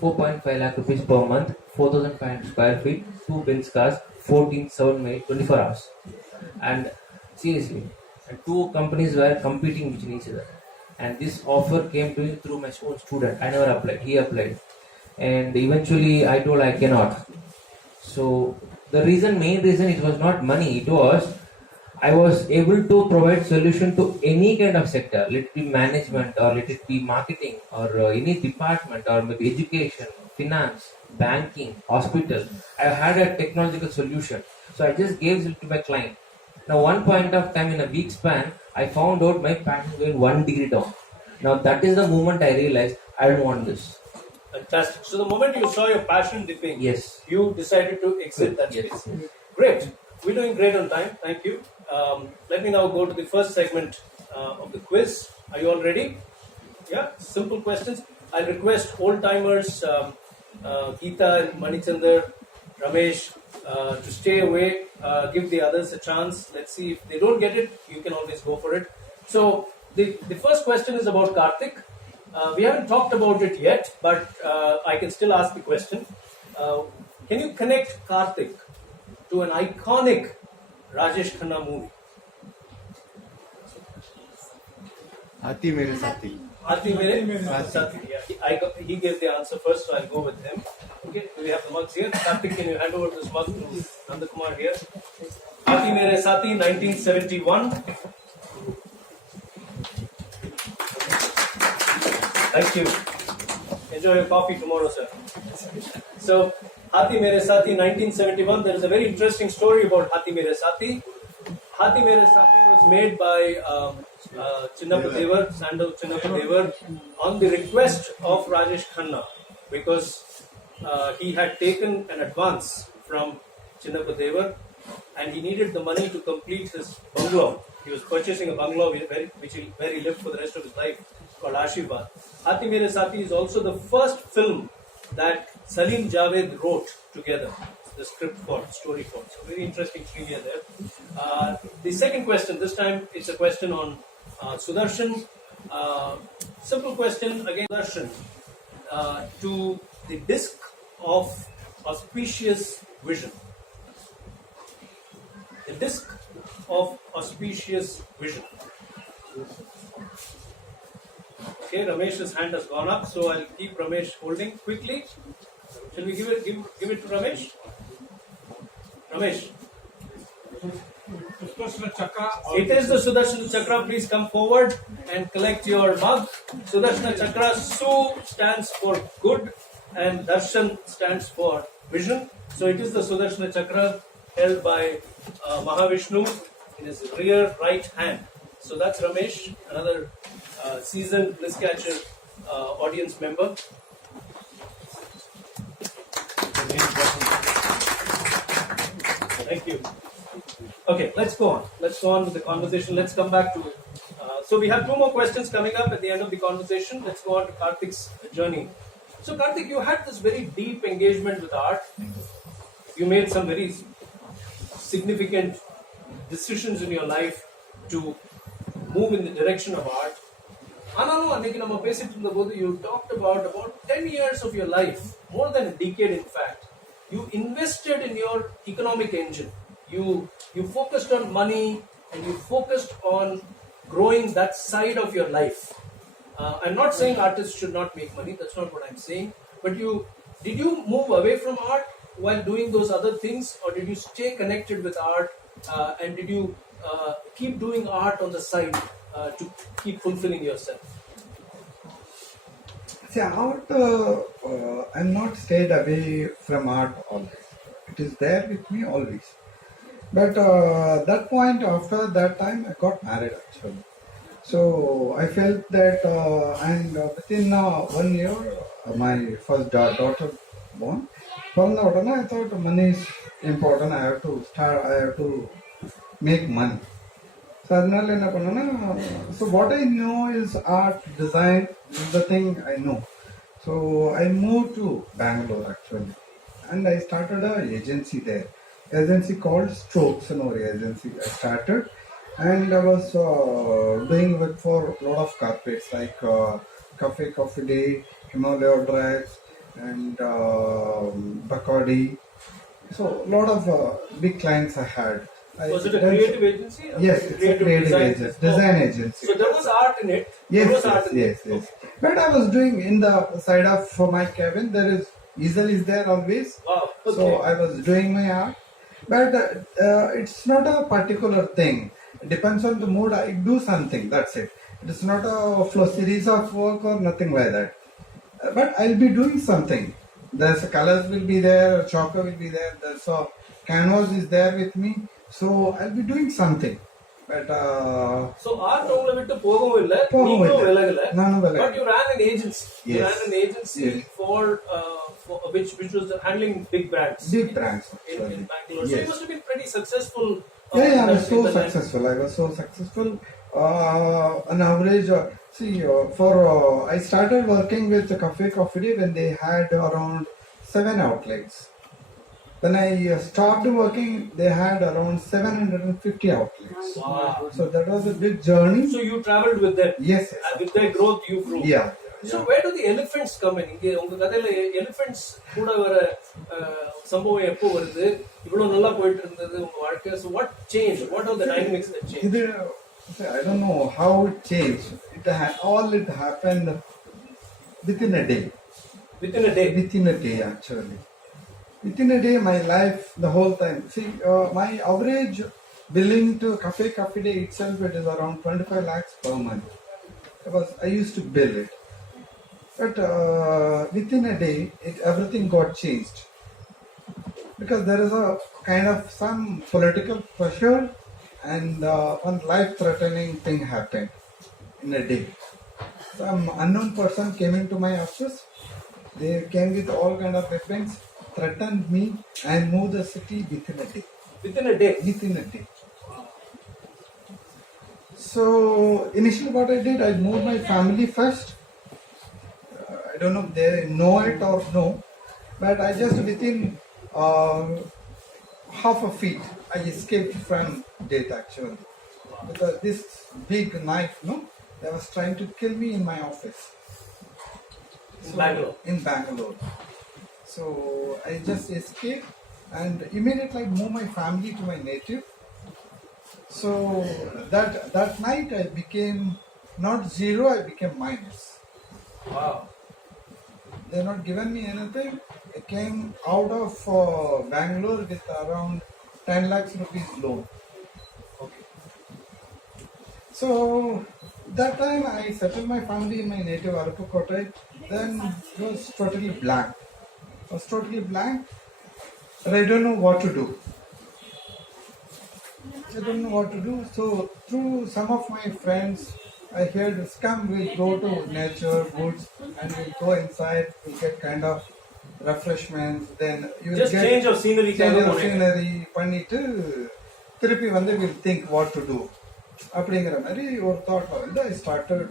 4.5 lakh rupees per month, 4,500 square feet, 2 bench cars, 14/7 May, 24 hours. And seriously, and 2 companies were competing with each other. And this offer came to me through my own student. I never applied, he applied. And eventually I told I cannot. So the main reason it was not money, it was I was able to provide solution to any kind of sector, let it be management or let it be marketing or any department or maybe education, finance, banking, hospital. I had a technological solution. So I just gave it to my client. Now one point of time in a week span, I found out my passion going 1 degree down. Now that is the moment I realized I don't want this. Fantastic. So the moment you saw your passion dipping, Yes. you decided to exit that Yes. space. Great. We're doing great on time. Thank you. Let me now go to the first segment of the quiz. Are you all ready? Yeah, simple questions. I'll request old timers, Geeta and Manichander, Ramesh, to stay away, give the others a chance. Let's see if they don't get it, you can always go for it. So the first question is about Karthik. We haven't talked about it yet, but I can still ask the question. Can you connect Karthik to an iconic Rajesh Khanna movie? Hathi Mere Sathi. Hathi Mere Sathi. Yeah, he gave the answer first, so I'll go with him. Okay, do we have the mugs here? Karthik, can you hand over this mug to Nandakumar here? Hathi Mere Sathi, 1971. Thank you. Enjoy your coffee tomorrow, sir. So, Hathi Mere Sathi, 1971. There is a very interesting story about Hathi Mere Sathi. Hathi Mere Sathi was made by Chinnappa Devar, Sandal Chinnappa Devar, on the request of Rajesh Khanna, because he had taken an advance from Chinnappa Devar and he needed the money to complete his bungalow. He was purchasing a bungalow where he lived for the rest of his life, called Ashirwad. Hathi Mere Sathi is also the first film that Salim Javed wrote together, the script for, story for. So very interesting trivia there. The second question, this time it's a question on Sudarshan. Simple question again, Sudarshan. To the disc of auspicious vision. The disc of auspicious vision. Okay, Ramesh's hand has gone up, so I'll keep Ramesh holding quickly. Shall we give it to Ramesh? Ramesh. It is the Sudarshana Chakra. Please come forward and collect your mug. Sudarshana Chakra, Su stands for good and Darshan stands for vision. So it is the Sudarshana Chakra held by Mahavishnu in his rear right hand. So that's Ramesh, another seasoned Bliss Catcher audience member. Thank you. Okay, let's go on. Let's go on with the conversation. Let's come back to it. So we have two more questions coming up at the end of the conversation. Let's go on to Karthik's journey. So Karthik, you had this very deep engagement with art. You made some very significant decisions in your life to move in the direction of art. You talked about 10 years of your life, more than a decade in fact. You invested in your economic engine. You focused on money and you focused on growing that side of your life. I'm not saying artists should not make money, that's not what I'm saying. But did you move away from art while doing those other things, or did you stay connected with art and did you keep doing art on the side to keep fulfilling yourself? See, art, I'm not stayed away from art always. It is there with me always. But that point, after that time, I got married actually. So I felt that, and within 1 year, my first daughter born. From the daughter, I thought money is important. I have to make money. So what I know is art, design is the thing I know. So I moved to Bangalore actually, and I started an agency there. Agency called Strokes and Agency. I started, and I was doing work for a lot of carpets like Coffee Day, Himalaya Drags, and Bacardi. So a lot of big clients I had. Was it a creative agency? Yes, it's a creative agency, design agency. So there was art in it? Yes. But I was doing in the side of my cabin, there is easel is there always. Wow. Okay. So I was doing my art. But it's not a particular thing. It depends on the mood. I do something, that's it. It's not a flow series of work or nothing like that. But I'll be doing something. There's colors will be there, chalker will be there, there's a canvas is there with me. So I'll be doing something. But so art but you ran an agency. Yes. You ran an agency Yes. for which was handling big brands. Big brands in Bangalore. Yes. So you must have been pretty successful. I was so successful. I was so successful. On average, I started working with Coffee Day when they had around 7 outlets. When I started working, they had around 750 outlets. Wow. So that was a big journey. So you traveled with them. Yes, yes. With their growth, you grew. Yeah. So where do the elephants come in? இங்க உங்க கதையில elephants கூட வர சம்பவம் எப்போ வருது? இவ்வளவு நல்லா போயிட்டு இருந்தது உங்க வாழ்க்கை. So what changed? What are the dynamics that changed? I don't know how it changed. It happened within a day. Within a day? Within a day, actually. Within a day, my life, the whole time. See, my average billing to Cafe Day itself, it is around 25 lakhs per month. Because I used to bill it. But within a day, everything got changed. Because there is a kind of some political pressure and one life-threatening thing happened in a day. Some unknown person came into my office. They came with all kind of weapons, threatened me, and moved the city within a day. Within a day? Within a day. So initially what I did, I moved my family first. I don't know if they know it or no, but I just within half a feet, I escaped from death actually. Because this big knife, they was trying to kill me in my office. Bangalore. In Bangalore. So I just escaped and immediately I moved my family to my native. So that night I became not zero, I became minus. Wow. They not given me anything. I came out of Bangalore with around 10 lakhs rupees loan. Okay. So that time I settled my family in my native Arupakottai. Then it was totally blank. But I don't know what to do. So through some of my friends, I heard come, we'll go to nature, woods, and we'll go inside, we'll get kind of refreshments, then you will Just get change of scenery. பண்ணிட்டு திருப்பி வந்து we'll think what to do. அப்படிங்கிற மாதிரி ஒரு தாட்ல வந்து I started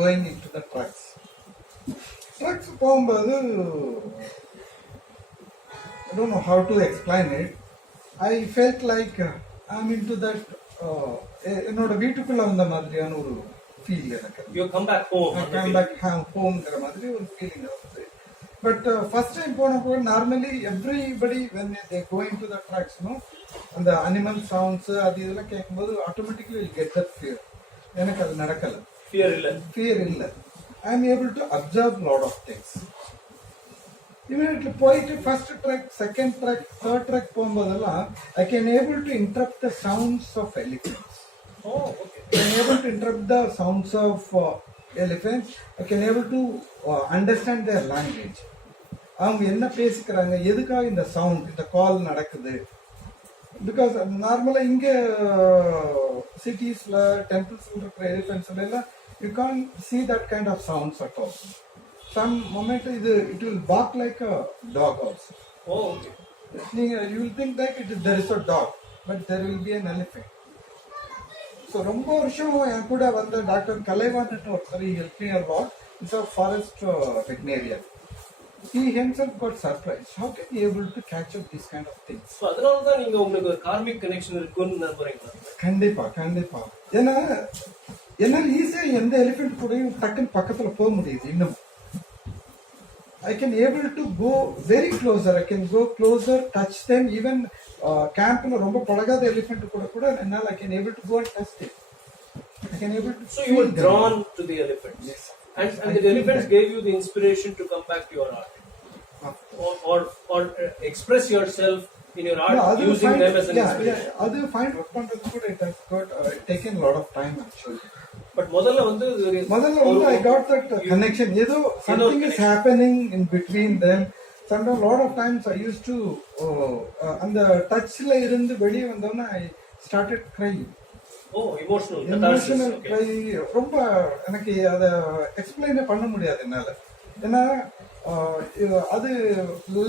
going into the trucks. Trucks போகும்போது I don't know how to explain it. I felt like I'm into that என்னோட வீட்டுக்குள்ள வந்த மாதிரியான ஒரு ஃபீல் எனக்கு. You come back home. I come back homeங்கிற மாதிரி ஒரு ஃபீலிங் வருது. But first time போனப்போ normally everybody when they go into the trucks, அந்த animal sounds அது இதெல்லாம் கேட்கும்போது automatically will get that fear. எனக்கு அது நடக்கல. Fear இல்ல. I am able to observe lot of things. Immediately போயிட்டு first truck, second truck, third truck போகும்போதெல்லாம் I can able to interrupt the sounds of elephants. Oh, okay. I can able to interrupt the sounds of elephants. I can able to understand their language. அவங்க என்ன பேசிக்கிறாங்க, எதுக்காக இந்த sound, இந்த கால் நடக்குது. Because நார்மலாக இங்கே சிட்டிஸில் டெம்பிள்ஸில் இருக்கிற எலிஃபென்ட்ஸ்ல எல்லாம் you can see that kind of sounds at all. Some moment it will bark like a dog also. Oh, okay. You will think like there is a dog, but there will be an elephant. So ரொம்ப வருஷம் என் கூட வந்த doctor Kalaivanan ஒருத்தர் helped me a lot. He's a forest veterinarian. He himself got surprised. How can he able to catch up these kind of things? So அதனால தான் நீங்க உங்களுக்கு ஒரு கார்மிக் கனெக்ஷன் இருக்குன்னு நம்புறீங்களா? கண்டிப்பா. ஏன்னா என்னால் ஈஸியா எந்த எலிஃபென்ட் கூடயும் டக்குன்னு பக்கத்துல போக முடியுது. இன்னும் I can able to go very closer. I can go closer, touch them. Even campல ரொம்ப பழகாத எலிஃபென்ட் கூட என்னால் I can able to go and touch it. I can able to. So you were drawn to the elephants. Yes. And the elephants gave you the inspiration to come back to your art. Or express yourself in your art using them as an inspiration. Yeah. Other find out பண்றது கூட it has got taken a lot of time actually. But முதல்ல வந்து I got that connection. ஏதோ something is happening in between them. Sometimes a lot of times I used to அந்த டச்ல இருந்து வெளியே வந்தோன்னா I started crying. emotional cry. ரொம்ப எனக்கு அதை எக்ஸ்பிளைனே பண்ண முடியாது என்னால. ஏன்னா அது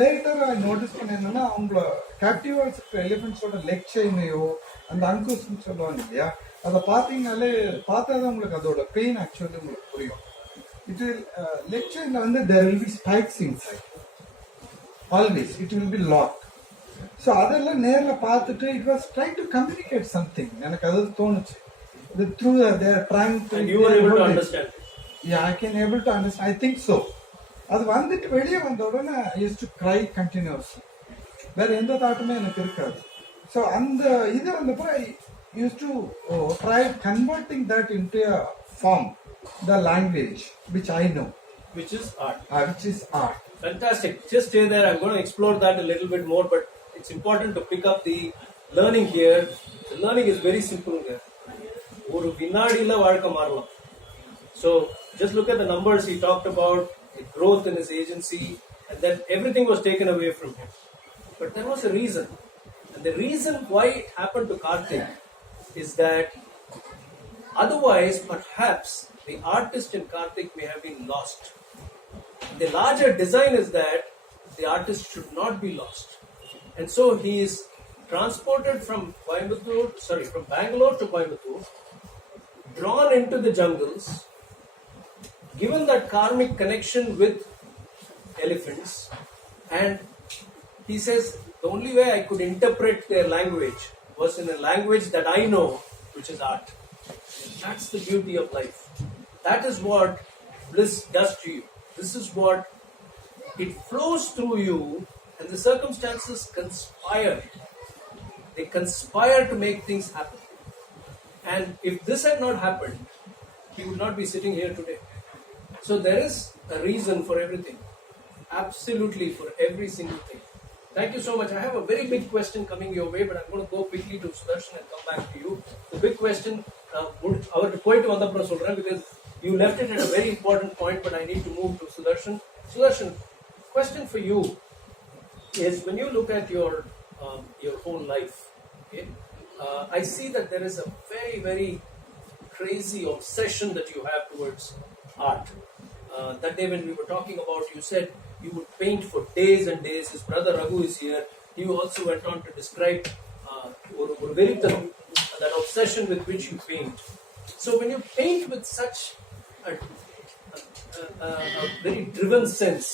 லேட்டர் ஐ நோட்டீஸ் பண்ண என்னன்னா அவங்கள கேப்டிவா இருக்கிற எலிஃபென்ட்ஸோட லெக் செயினையோ அந்த அங்குஸ்ன்னு சொல்லுவாங்க இல்லையா, அதை பார்த்தீங்கனாலே பார்த்தாதான் உங்களுக்கு அதோட பெயின் ஆக்சுவலி உங்களுக்கு புரியும். இது லெக் செயின்ல வந்து there will be spikes inside. always it will be locked. So அதெல்லாம் நேர்ல பார்த்துட்டு it was trying to communicate something. எனக்கு அது தோணுச்சு. Through they are trying to. And you were able to understand. Yeah, I can able to understand. I think so. அது வந்துட்டு வெளியே வந்த உடனே I used to cry continuously. வேற எந்த தாட்டுமே எனக்கு இருக்காது. So அந்த இது வந்தப்போ I used to try converting that into a form, the language which I know. Which is art. Which is art. Fantastic. Just stay there. I'm going to explore that a little bit more, but it's important to pick up the learning here. The learning is very simple here. ஒரு வினாடியில வாழ்க்கை மாறலாம். So just look at the numbers he talked about, the growth in his agency, and then everything was taken away from him. But there was a reason. And the reason why it happened to Karthik is that otherwise perhaps the artist in Karthik may have been lost. The larger design is that the artist should not be lost. And so he is transported from Bangalore to Coimbatore, drawn into the jungles, given that karmic connection with elephants, and he says the only way I could interpret their language was in a language that I know, which is art. That's the beauty of life. That is what bliss does to you. This is what it flows through you, and the circumstances conspire. They conspire to make things happen. And if this had not happened, he would not be sitting here today. So there is a reason for everything. Absolutely, for every single thing. Thank you so much. I have a very big question coming your way, but I'm going to go quickly to Sudarshan and come back to you. The big question, because you left it at a very important point, but I need to move to Sudarshan. Sudarshan, question for you is, when you look at your whole life, okay, I see that there is a very, very crazy obsession that you have towards art. That day when we were talking about, you said you would paint for days and days. His brother Raghu is here. He also went on to describe that obsession with which you paint. So when you paint with such a very driven sense,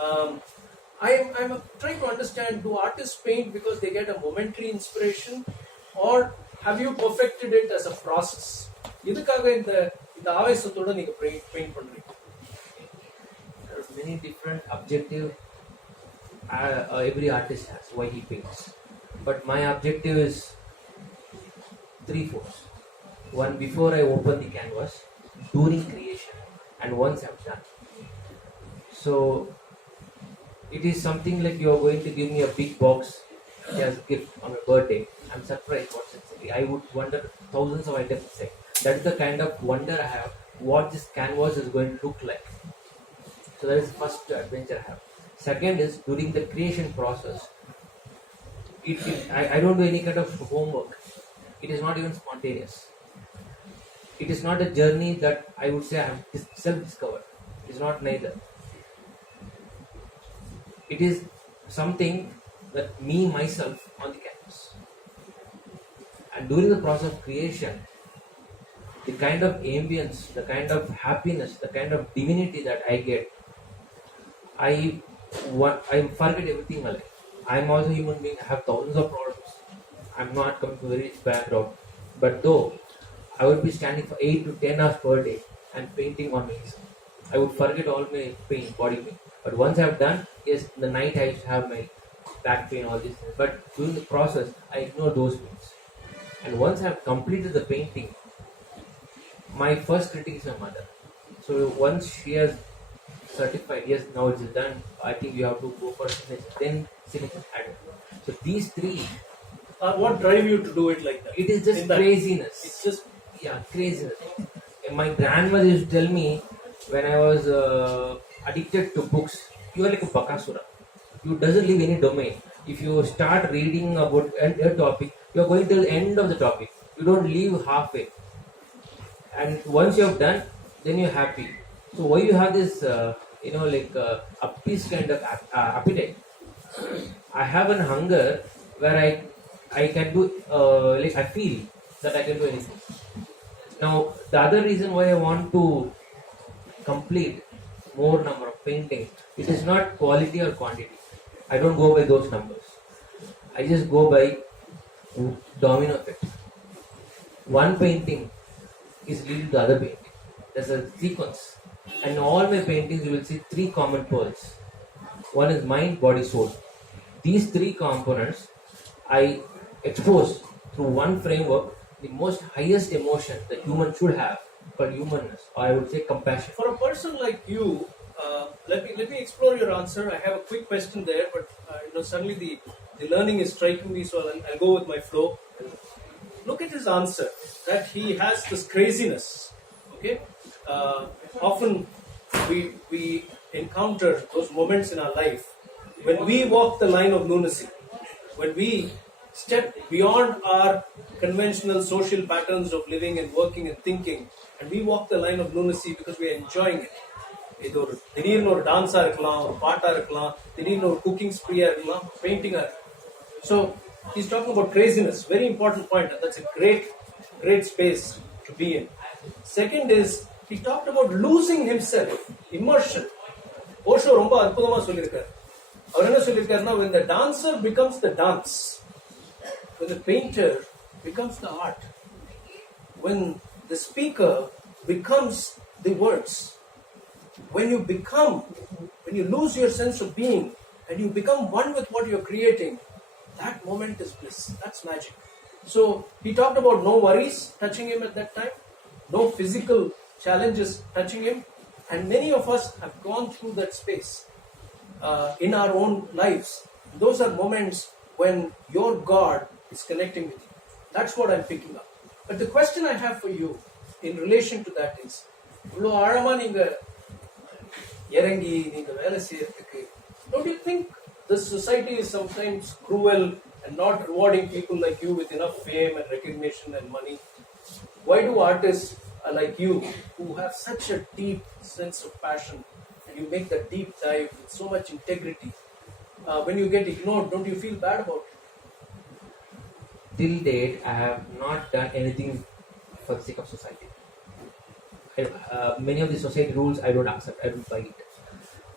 I'm trying to understand, do artists paint because they get a momentary inspiration, or have you perfected it as a process? இதுக்காக இந்த ஆவேசத்தோட நீங்க paint பண்றீங்க? There are many different objectives every artist has why he paints, but my objective is threefold. One, before I open the canvas, during creation, and once I'm done. So it is something like you are going to give me a big box as a gift on my birthday. I'm surprised what's inside. I would wonder thousands of items inside. That's the kind of wonder I have, what this canvas is going to look like. So that is the first adventure I have. Second is, during the creation process, I don't do any kind of homework. It is not even spontaneous. It is not a journey that I would say I have self-discovered. It is not neither. It is something that me, myself, on the canvas. And during the process of creation, the kind of ambience, the kind of happiness, the kind of divinity that I get, I forget everything in my life. I am also a human being. I have thousands of problems. I am not coming from a very rich background. But though, I would be standing for 8 to 10 hours per day and painting on my easel. I would forget all my pain, body pain. But once I have done, yes, in the night I used to have my back pain, all these things. But during the process, I ignore those pains. And once I have completed the painting, my first critic is my mother. So once she has certified, yes, now it's done, I think you have to go for signature, then signature added. So these three. What drive you to do it like that? It is just craziness. It's just, craziness. My grandmother used to tell me, when I was addicted to books, you are like a bakasura. You doesn't leave any domain. If you start reading about a topic, you are going till the end of the topic. You don't leave halfway. And once you have done, then you're happy. So why you have this, upbeat kind of appetite? I have a hunger where I can do, I feel that I can do anything. Now, the other reason why I want to complete more number of paintings, it is not quality or quantity. I don't go by those numbers. I just go by domino effect. One painting is leading to the other painting. There's a sequence. And in all my paintings, you will see three common pearls. One is mind, body, soul. These three components I expose through one framework the most highest emotion that human should have, called humanness, or I would say compassion. For a person like you, let me explore your answer. I have a quick question there, but suddenly the learning is striking me, so I'll go with my flow. Look at his answer, that he has this craziness. Okay, often we encounter those moments in our life when we walk the line of lunacy, when we step beyond our conventional social patterns of living and working and thinking, and we walk the line of lunacy because we are enjoying it. இது ஒரு திடீர்னு ஒரு டான்ஸா இருக்கலாம், ஒரு பாட்டா இருக்கலாம், திடீர்னு ஒரு குக்கிங் ஸ்ப்ரீயா இருக்கலாம், பெயிண்டிங்கா இருக்கலாம். So he's talking about craziness, very important point, and that's a great space to be in. Second is, he talked about losing himself, immersion. Osho ரொம்ப அற்புதமா சொல்லியிருக்காரு. அவர் என்ன சொல்லியிருக்காருன்னா, when the dancer becomes the dance, when the painter becomes the art, when the speaker becomes the words, when you lose your sense of being and you become one with what you're creating, that moment is bliss. That's magic. So he talked about no worries touching him at that time, no physical challenges touching him, and many of us have gone through that space in our own lives. Those are moments when your God is connecting with you. That's what I'm picking up. But the question I have for you in relation to that is, இவ்வளோ ஆழமா நீங்க இறங்கி நீங்க வேலை செய்யறதுக்கு, don't you think the society is sometimes cruel and not rewarding people like you with enough fame and recognition and money? Why do artists like you, who have such a deep sense of passion, and you make that deep dive with so much integrity, when you get ignored, don't you feel bad about it? Till date, I have not done anything for the sake of society. Many of the society rules I don't accept, I don't buy it.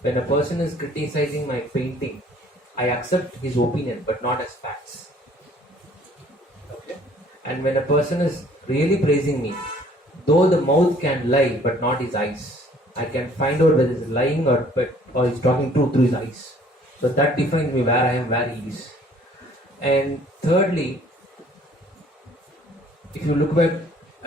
When a person is criticizing my painting, I accept his opinion, but not as facts. Okay. And when a person is really praising me, though the mouth can lie, but not his eyes, I can find out whether he's lying or he's talking truth through his eyes. So that defines me where I am, where he is. And thirdly, if you look back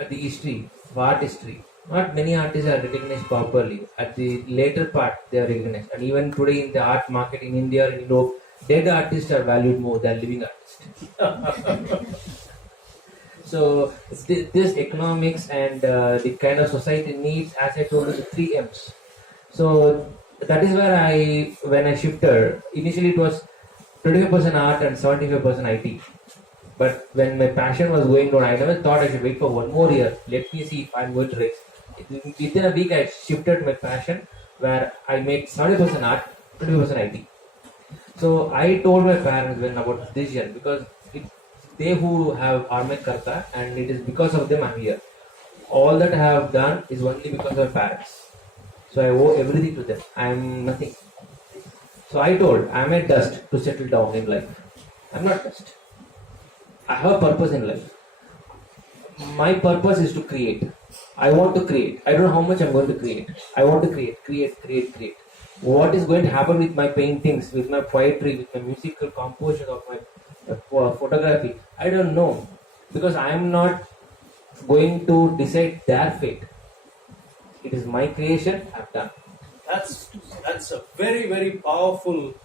at the history, art history, not many artists are recognized properly. At the later part, they are recognized. And even today in the art market in India and Europe, dead artists are valued more than living artists. So this economics and the kind of society needs, as I told you, the 3 M's. So that is where when I shifted, initially it was 25% art and 75% IT. But when my passion was going down, I never thought I should wait for 1 more year. Let me see if I'm going to raise. Within a week, I shifted my passion where I made 70% art, 20% IT. So I told my parents when about this decision, because they who have Armed Karta, and it is because of them I'm here. All that I have done is only because of my parents. So I owe everything to them. I am nothing. So I told, I am a dust to settle down in life. I am not dust. I have a purpose in life. My purpose is to create. I want to create. I don't know how much I'm going to create. I want to create. What is going to happen with my paintings, with my poetry, with my musical composition of my photography? I don't know. Because I am not going to decide their fate. It is my creation, I've done. That's a very, very powerful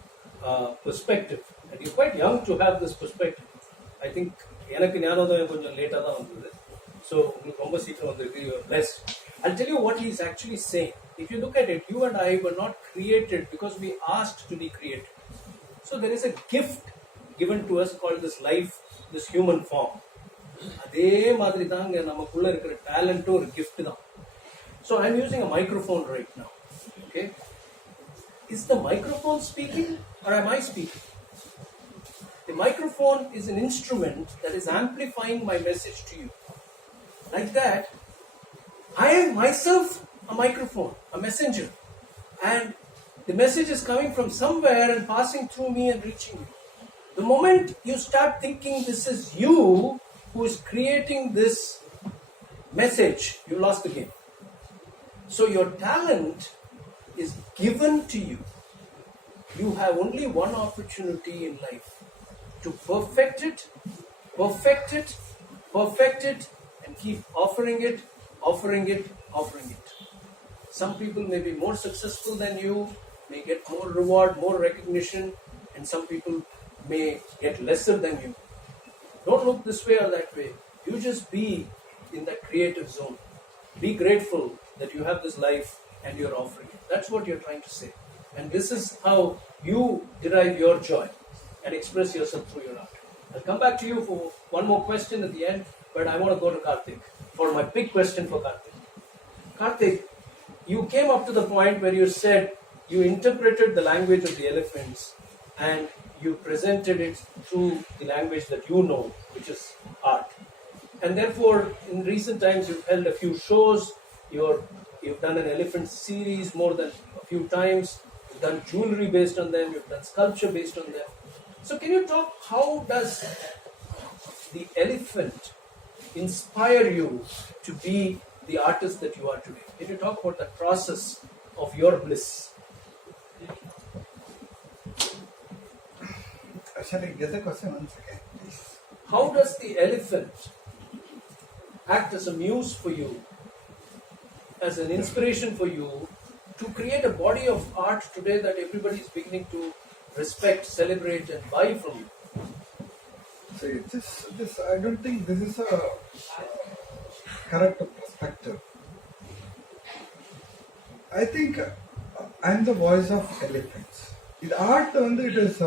perspective. And you're quite young to have this perspective. I think எனக்கு ஞானோதயம் கொஞ்சம் லேட்டாக தான் வந்தது. So உங்களுக்கு ரொம்ப சீக்கிரம் வந்திருக்கு. You are blessed. I'll tell you what he is actually saying. If you look at it, you and I were not created because we asked to be created. So there is a gift given to us called this life, this human form. அதே மாதிரி தாங்க நமக்குள்ள இருக்கிற டேலண்ட்டும் ஒரு gift தான். So I'm using a microphone right now. Okay? Is the microphone speaking or am I speaking? The microphone is an instrument that is amplifying my message to you. Like that, I am myself a microphone, a messenger. And The message is coming from somewhere and passing through me and reaching you. The moment you start thinking this is you who is creating this message, you lost the game. So your talent is given to you. You have only one opportunity in life to perfect it, perfect it, perfect it, and keep offering it, offering it, offering it. Some people may be more successful than you, may get more reward, more recognition, and some people may get lesser than you. Don't look this way or that way. You just be in that creative zone. Be grateful that you have this life and you're offering it. That's what you're trying to say. And this is how you derive your joy and express yourself through your art. I'll come back to you for one more question at the end, but I want to go to Karthik for my big question for Karthik. Karthik, you came up to the point where you said you interpreted the language of the elephants and you presented it through the language that you know, which is art. And therefore, in recent times, you've held a few shows, you've done an elephant series more than a few times, you've done jewelry based on them, you've done sculpture based on them. So can you talk, how does the elephant inspire you to be the artist that you are today? Can you talk about the process of your bliss? Shall I get the question once again, please? How does the elephant act as a muse for you, as an inspiration for you to create a body of art today that everybody is beginning to respect, celebrate, and buy from you? See, this I don't think this is a correct perspective. I think I'm the voice of elephants. The art, it is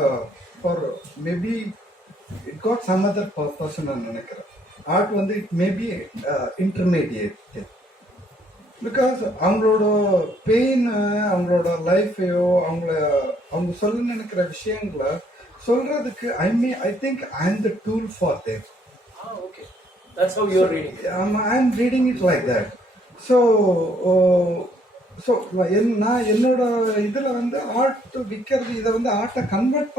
for maybe it got some other purpose in art. It may be intermediate because அவங்களோட pain அவங்களோட லைஃபையோ அவங்க சொல்ல நினைக்கிற விஷயங்களை சொல்றதுக்கு I think I'm the tool for them. Okay. That's how you're reading it. I'm reading it like that. So நான் என்னோட இதுல ஆர்ட் விற்கிறது, இதை ஆர்ட்டை கன்வெர்ட்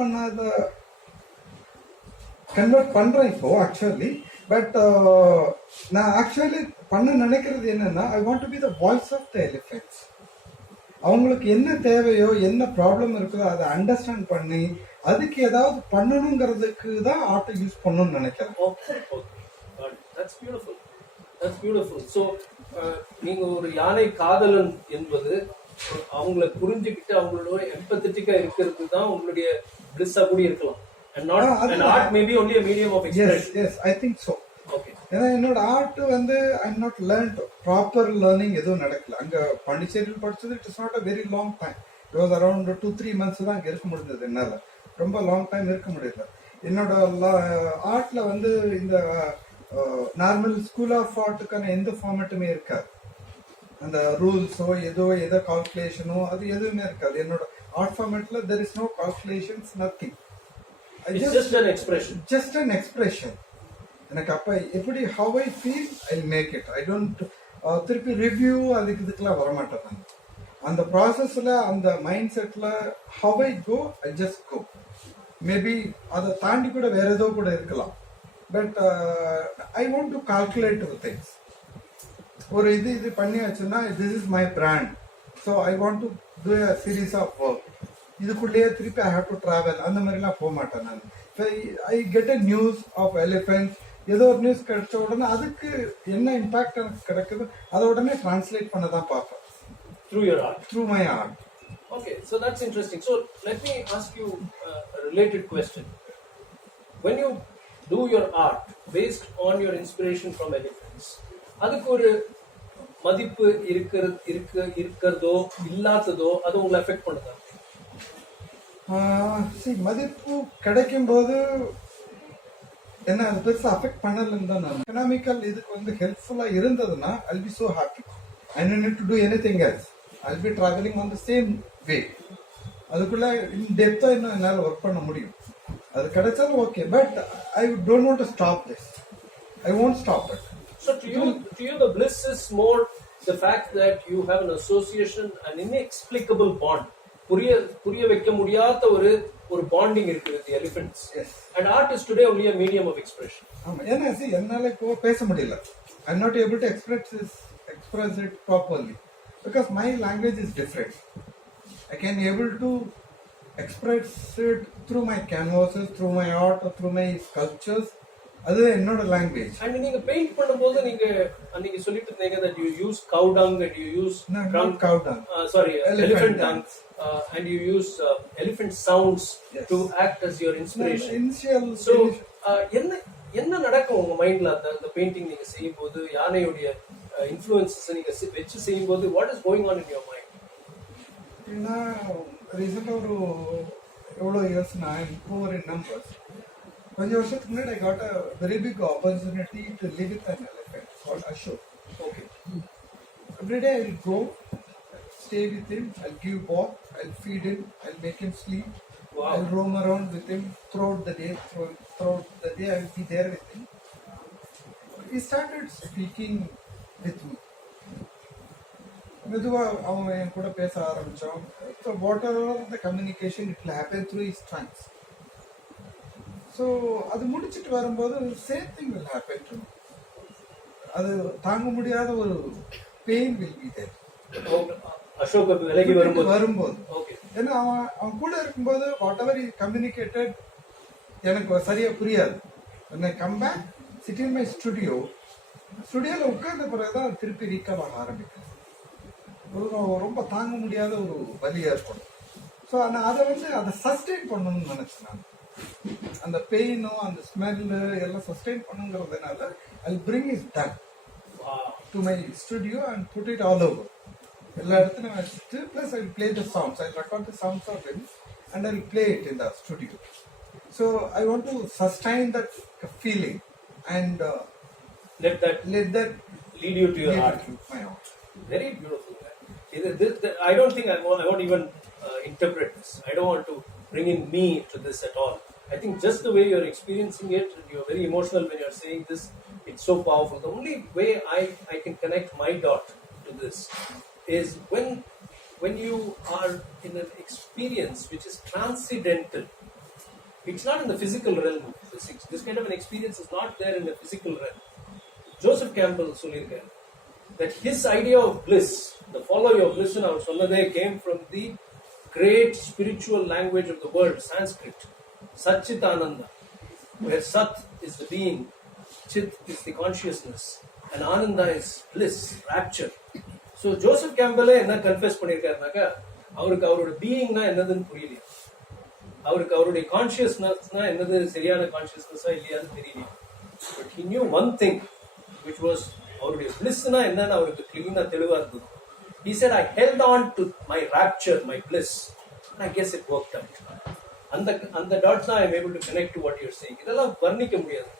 பண்றேன் இப்போ ஆக்சுவலி. பட் நான் ஆக்சுவலி பண்ண நினைக்கிறது என்னன்னா, I want to be the voice of the elephants. அவங்களுக்கு என்ன தேவையோ, என்ன ப்ராப்ளம் இருக்குதோ அதை அண்டர்ஸ்டாண்ட் பண்ணி அதுக்கு ஏதாவது பண்ணணுங்கிறதுக்கு தான் ஆர்ட்டை யூஸ் பண்ணணும்னு நினைக்கிறேன். That's beautiful. That's beautiful. So நீங்க ஒரு யானை காதலன் என்பது அவங்களை புரிஞ்சுக்கிட்டு அவங்களோட எம்பத்தட்டிக்கா இருக்கிறது தான் உங்களுடைய பிளிஸ்ஸா கூட இருக்கலாம். And not an art may be only a medium of expression. Yes, I think so. Okay. ஏன்னா என்னோட art I'm not learned proper learning எதுவும் நடக்கல. அங்க பாண்டிச்சேரியில் படிச்சது it is not a very long time. It was around 2-3 months தான் அங்க இருக்க முடிஞ்சது. என்னால ரொம்ப லாங் டைம் இருக்க முடியல. என்னோட ஆர்ட்ல இந்த நார்மல் ஸ்கூல் ஆஃப் ஆர்ட்டுக்கான எந்த ஃபார்மேட்டுமே இருக்காது. அந்த ரூல்ஸோ ஏதோ கால்குலேஷனோ அது எதுவுமே இருக்காது. என்னோட art ஃபார்மேட்ல there is no calculations, nothing. It's just an expression. Just an expression. எனக்கு அப்ப எப்படி how I feel I'll make it. I don't திருப்பி ரிவ்யூ அதுக்குலாம் வரமாட்டேன் நான். அந்த ப்ராசஸ்ல அந்த மைண்ட் செட்ல how I go I just go. Maybe அதை தாண்டி கூட வேற ஏதோ கூட இருக்கலாம். But I want to calculate things. ஒரு இது பண்ணியாச்சுன்னா this is my brand. So I want to do a series of work. இதுக்குள்ளேயே திருப்பி ஐ ஹேவ் டு டிராவல் அந்த மாதிரிலாம் போக மாட்டேன் நான். I get a news of elephants, ஏதோ ஒரு நியூஸ் கிடைச்ச உடனே அதுக்கு என்ன இம்பாக்ட் எனக்கு கிடைக்குது அதை உடனே டிரான்ஸ்லேட் பண்ண தான் பார்ப்பேன். Through your art. Through my art. Okay, so that's interesting. So let me ask you a related question. When you do your art based on your inspiration from elephants, அதுக்கு ஒரு மதிப்பு இருக்கிறதோ இல்லாததோ அது உங்களை அஃபெக்ட் பண்ணுதா? மதிப்பு கிடைக்கும் போது என்ன அது பெருசா அஃபெக்ட் பண்ணலன்னு தான் நான். எக்கனாமிக்கல் இதுக்கு ஹெல்ப்ஃபுல்லா இருந்ததுன்னா I'll be so happy. I don't need to do anything else. I'll be traveling on the same way. அதுக்குள்ள இன் டெப்தா இன்னும் என்னால் ஒர்க் பண்ண முடியும். அது கிடைச்சாலும் okay. But I don't want to stop this. I won't stop it. So to you the bliss is more the fact that you have an association, an inexplicable bond புரிய வைக்க முடியாத ஒரு bonding இருக்கு with the elephants. Yes. And art is today only a medium of expression. ஆமா, ஏன்னா என்னால இப்போ பேச முடியல. I'm not able to express it properly because my language is different. I can able to express it through my canvases, through my art, or through my sculptures. அது என்னோட language. And நீங்க paint பண்ணும்போது நீங்க சொல்லிட்டு இருந்தீங்க that you use cow dung and you use cow dung. Elephant dung. And you use elephant sounds. Yes. To act as your inspiration. So என்ன நடக்கும் உங்க மைண்ட்ல அந்த பெயிண்டிங் நீங்க செய்யும்போது யானையுடைய இன்ஃப்ளூயன்சஸ் நீங்க வெச்சு செய்யும்போது what is going on in your mind? நான் ரீசெண்டா ஒரு எவ்வளோ இயர்ஸ் நான் improve in numbers. கொஞ்சம் வருஷத்துக்கு முன்னாடி I got a very big opportunity to live with an elephant called Ashok. Okay. Every day I will go, stay with him, I'll give bath, I'll feed him, I'll make him sleep. Wow. I'll roam around with him throughout the day. I will be there with him. He started speaking with me. மெதுவா அவன் என் கூட பேச ஆரம்பிச்சான். So whatever the communication, it will happen through his trunks. So அது முடிச்சிட்டு வரும்போது same thing will happen to me. அது தாங்க முடியாத ஒரு pain will be there. Ashok விலகி வரும்போது ஏன்னா அவன் கூட இருக்கும்போது வாட் எவர் he communicated எனக்கு சரியா புரியாது. when I come back, sit in my ஸ்டுடியோல உட்கார்ந்த பிறகுதான் திருப்பி ரீகால் ஆக ஆரம்பிக்கும். ரொம்ப தாங்க முடியாத ஒரு வலி ஏற்படும். ஸோ அதை சஸ்டெயின் பண்ணணும்னு நினைச்சேன் நான். அந்த பெயினும் அந்த ஸ்மெல்லு எல்லாம் sustain பண்ணுங்கிறதுனால I'll bring his dung to my studio and put it all over. எல்லா இடத்துலையும் வச்சுட்டு plus I'll play the sounds. I'll record the sounds of him and I'll play it in the studio. So I want to sustain that feeling and let that lead you to your art. My art. Very beautiful. I don't think I won't even interpret this. I don't want to bring in me to this at all. I think just the way you're experiencing it, and you're very emotional when you're saying this, it's so powerful. The only way I can connect my dot to this is when you are in an experience which is transcendental. It's not in the physical realm of physics. This kind of an experience is not there in the physical realm. Joseph Campbell solirukkaru that his idea of bliss, the follow your bliss in our Sonnade, came from the great spiritual language of the world, Sanskrit, Satchit Ananda, where Sat is the being, Chit is the consciousness, and Ananda is bliss, rapture. So Joseph Campbell என்ன confess பண்ணியிருக்காருனாக்கா அவருக்கு அவரோட பீயிங்னா என்னதுன்னு புரியலையா, அவருக்கு அவருடைய கான்சியஸ்னஸ்னா என்னது சரியான கான்சியஸ்னஸா இல்லையான்னு தெரியலையா. But he knew one thing which was அவருடைய பிளிஸ்னா என்னன்னு அவருக்கு கிளீனா தெளிவா இருந்தது. He said, I held on to my rapture, my bliss, and I guess it worked out. அந்த டாட்ஸ் தான் I am able to connect to what you're saying. இதெல்லாம் வர்ணிக்க முடியாது,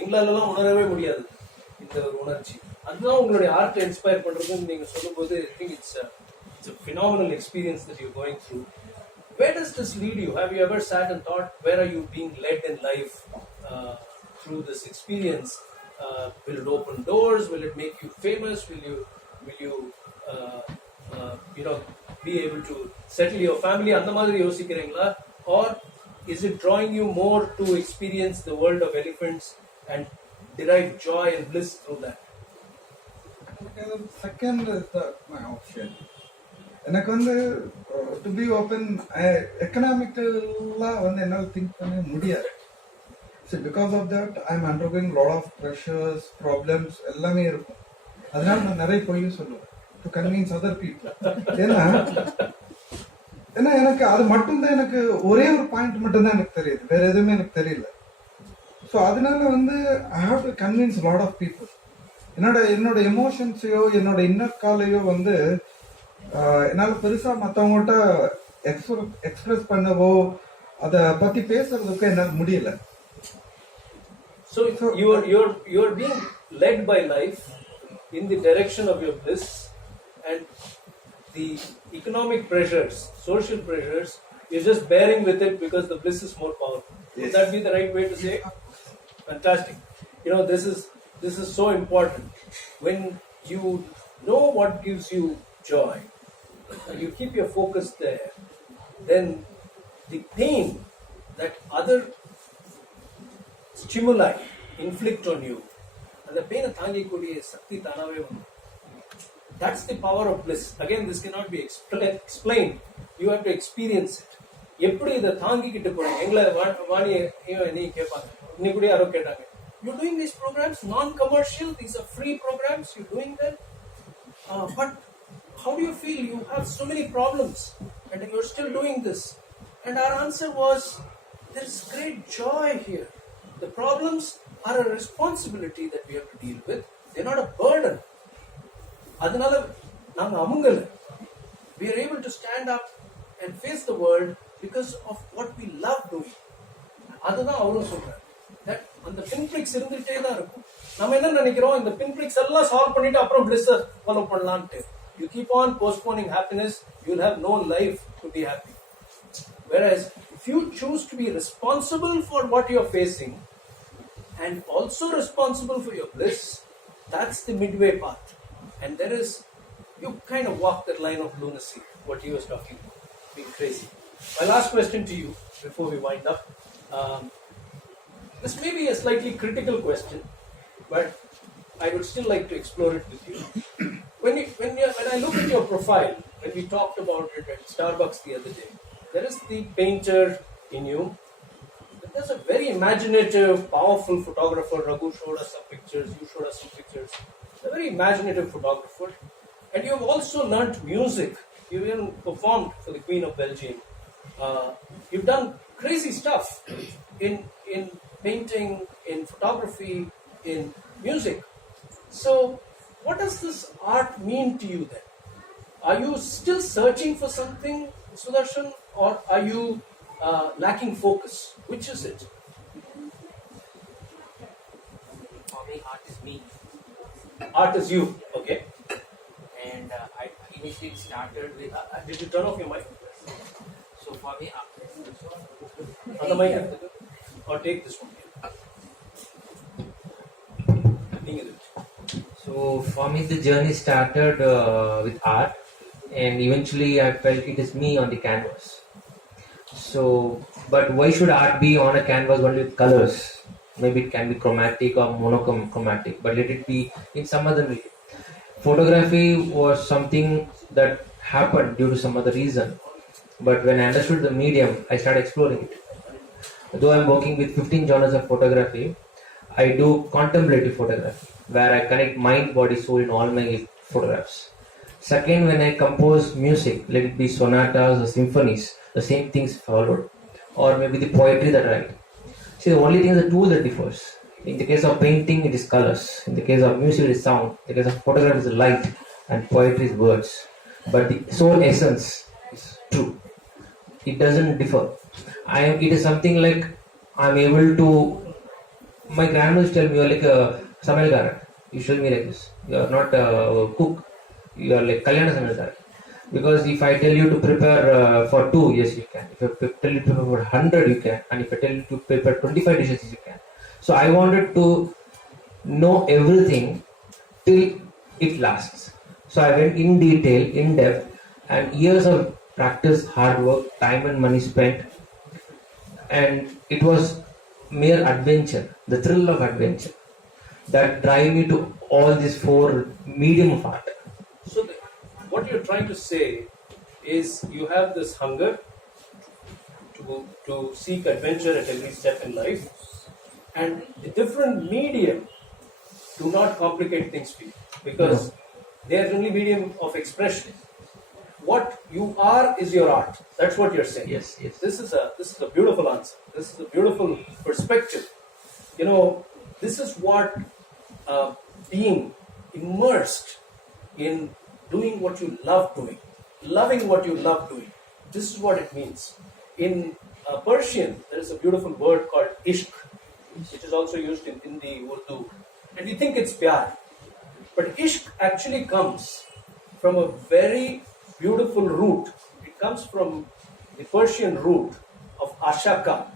எங்களாலலாம் உணரவே முடியாது இந்த ஒரு உணர்ச்சி. அதுதான் உங்களுடைய ஆர்ட்டை இன்ஸ்பயர் பண்றதுன்னு நீங்க சொல்லும்போது I think it's a phenomenal experience that you're going through. Where does this lead you? Have you ever sat and thought, where are you being led in life through this experience? Will it open doors? Will it make you famous? Will you be able to settle your family? அந்த மாதிரி யோசிக்கிறீங்களா? Or is it drawing you more to experience the world of elephants and derive joy and bliss through that? Second is my option. எனக்கு வந்து to be open எக்கனாமிக்கலாக வந்து என்னால் think பண்ண முடியாது. So because of that I am undergoing lot of pressures problems எல்லாமே இருக்கும். அதனால நான் நிறைய பொய்யும் சொல்லுவேன் டு கன்வின்ஸ் அதர் பீப்புள். ஏன்னா எனக்கு அது மட்டும்தான், எனக்கு ஒரே ஒரு பாயிண்ட் மட்டும்தான் எனக்கு தெரியுது, வேற எதுவுமே எனக்கு தெரியல. ஸோ அதனால வந்து I have to convince lot of people. என்னோட எமோஷன்ஸையோ என்னோட இன்னர் காலையோ வந்து என்னால் பெருசாக மற்றவங்கள்ட்ட எக்ஸ்பிரஸ் பண்ணவோ அதை பற்றி பேசுறதுக்கு என்னால் முடியல. So you're being led by life in the direction of your bliss, and the economic pressures, social pressures, you're just bearing with it because the bliss is more powerful. Yes. Would that be the right way to say it? Fantastic. This is so important. When you know what gives you joy, you keep your focus there, then the pain that other stimuli inflict on you, and the pain of sakti tanave. That's the power of bliss. Again, this cannot be explained. You have to experience it. எப்படி இதை தாங்கிக்கிட்டு போறீங்க? எங்களை வாணி நீ கேட்பாங்க, இன்னைக்கு கூட யாரோ கேட்டாங்க, you're doing these programs non-commercial, these are free programs, you're doing them, but how do you feel? You have so many problems and you're still doing this. And our answer was, there is great joy here. The problems are a responsibility that we have to deal with. They're not a burden. அதனால நாங்க அமுங்கல. We are able to stand up and face the world because of what we love doing. அதுதான் அவரும் சொல்றாரு. That அந்த pinpricks இருந்துட்டே தான் இருக்கும். நம்ம என்ன நினைக்கிறோம், இந்த pinpricks எல்லாம் சால்வ் பண்ணிட்டு அப்புறம் bliss ஃபாலோ பண்ணலாம்னு. You keep on postponing happiness, you'll have no life to be happy. Whereas if you choose to be responsible for what you're facing and also responsible for your bliss, that's the midway path. And there is, you kind of walk that line of lunacy, what he was talking about, being crazy. My last question to you before we wind up. This may be a slightly critical question, but I would still like to explore it with you. When I look at your profile, when we talked about it at Starbucks the other day, there is the painter in you. There's a very imaginative, powerful photographer. Raghu showed us some pictures, you showed us some pictures. A very imaginative photographer. And you have also learnt music. You even performed for the Queen of Belgium. You've done crazy stuff in painting, in photography, in music. So, what does this art mean to you then? Are you still searching for something, Sudarshan, or are you lacking focus? Which is it? For me, art is me. Art is you, okay. And I initially started with... Did you turn off your mic? So for me, Other mic, or take this one. So for me, the journey started with art, and eventually I felt it is me on the canvas. So, but why should art be on a canvas only with colors? Maybe it can be chromatic or monochromatic, but let it be in some other way. Photography was something that happened due to some other reason, but when I understood the medium, I started exploring it. Though I'm working with 15 genres of photography, I do contemplative photography, where I connect mind, body, soul in all my photographs. Second, when I compose music, let it be sonatas or symphonies, the same things followed, or maybe the poetry that I write. See, the only thing is the tool that differs. In the case of painting, it is colors. In the case of music, it is sound. In the case of photography, it is light, and poetry is words. But the soul essence is true. It doesn't differ. It is something like I'm able to. My grandmothers tell me, you are like a samayalkaran. You show me like this. You are not a cook. You are like kalyana samayalkaran. Because if I tell you to prepare for 2, yes, you can. If I tell you to prepare for 100, you can. And if I tell you to prepare 25 dishes, you can. So I wanted to know everything till it lasts. So I went in detail, in depth, and years of practice, hard work, time and money spent. And it was mere adventure, the thrill of adventure, that drive me to all these 4 medium of art. So what you're trying to say is you have this hunger to seek adventure at every step in life, and the different medium do not complicate things for you, because they are only medium of expression. What you are is your art. That's what you're saying. Yes, yes. This is a beautiful answer. This is a beautiful perspective. You know, this is what being immersed in doing what you love doing, loving what you love doing. This is what it means. In Persian, there is a beautiful word called ishq, which is also used in Hindi, Urdu, and we think it's pyar. But ishq actually comes from a very beautiful root. It comes from the Persian root of ashaka.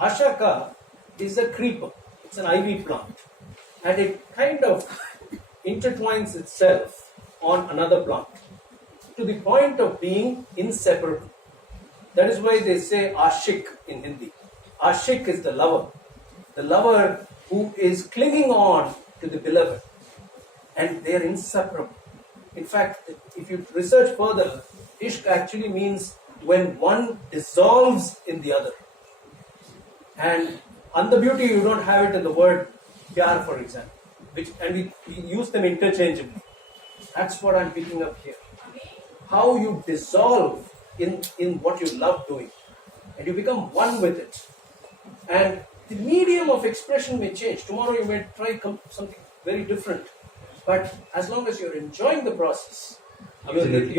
Ashaka is a creeper. It's an ivy plant, and it kind of intertwines itself on another plant. to the point of being inseparable. That is why they say ashik in Hindi. Ashik is the lover who is clinging on to the beloved, and they are inseparable. In fact, if you research further, ishq actually means when one dissolves in the other. And under beauty, you don't have it in the word pyar, for example, and we use them interchangeably. That's what I'm picking up here. How you dissolve in what you love doing, and you become one with it. And the medium of expression may change. Tomorrow you may try something very different, but as long as you're enjoying the process, Absolutely.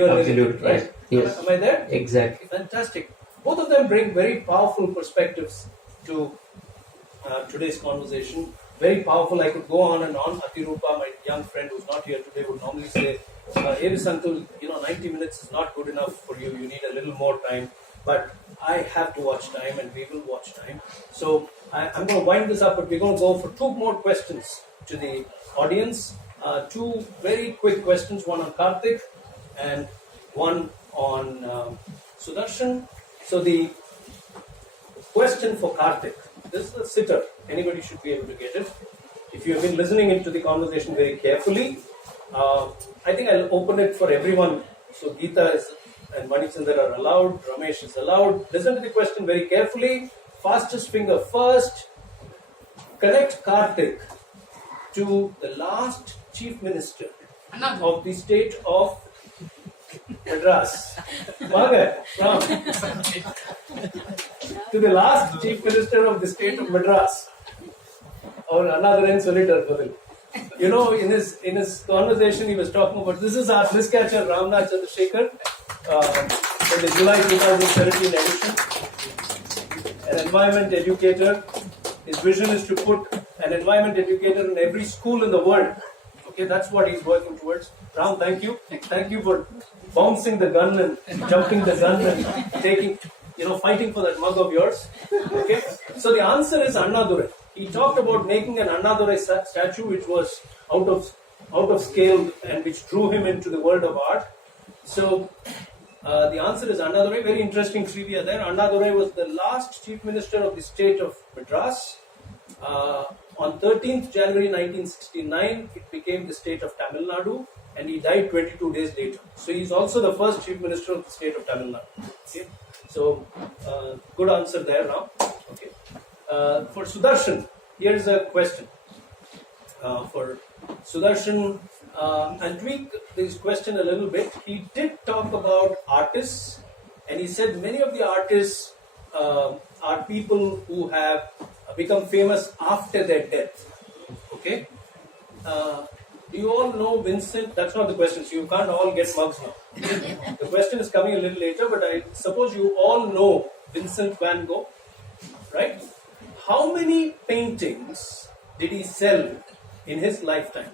right? Yes. Am I there? Exactly. Fantastic. Both of them bring very powerful perspectives to today's conversation. Very powerful. I could go on and on. Atirupa, my young friend who's not here today, would normally say, AVIS uncle, 90 minutes is not good enough for you. You need a little more time. But I have to watch time, and we will watch time. So I'm going to wind this up, but we're going to go for 2 more questions to the audience. 2 very quick questions, one on Karthik and one on Sudarshan. So the question for Karthik, this is a sitter. Anybody should be able to get it. If you have been listening into the conversation very carefully, I think I'll open it for everyone. So Geeta and Manichandra are allowed, Ramesh is allowed. Listen to the question very carefully. Fastest finger first. Connect Karthik to the last Chief Minister of the state of Madras. To the last Chief Minister of the state of Madras. Or another end solitaire. In his conversation, he was talking about, this is our Bliss catcher Ramnath Chandrasekhar for the July 2017 edition. An environment educator. His vision is to put an environment educator in every school in the world. Okay, that's what he's working towards. Ram, thank you. Thank you for bouncing the gun and jumping the gun and taking, fighting for that mug of yours. Okay, so the answer is Annadurai. He talked about making an Annadurai statue which was out of scale and which drew him into the world of art. So the answer is Annadurai. Very interesting trivia there. Annadurai was the last Chief Minister of the state of Madras. On 13th January 1969, it became the state of Tamil Nadu, and he died 22 days later. So he's also the first Chief Minister of the state of Tamil Nadu. Okay? So good answer there now. Okay. For Sudarshan, here's a question. For Sudarshan, and tweak this question a little bit. He did talk about artists, and he said many of the artists are people who have become famous after their death. Okay? Do you all know Vincent? That's not the question, so you can't all get mugs now. The question is coming a little later, but I suppose you all know Vincent van Gogh, right? How many paintings did he sell in his lifetime?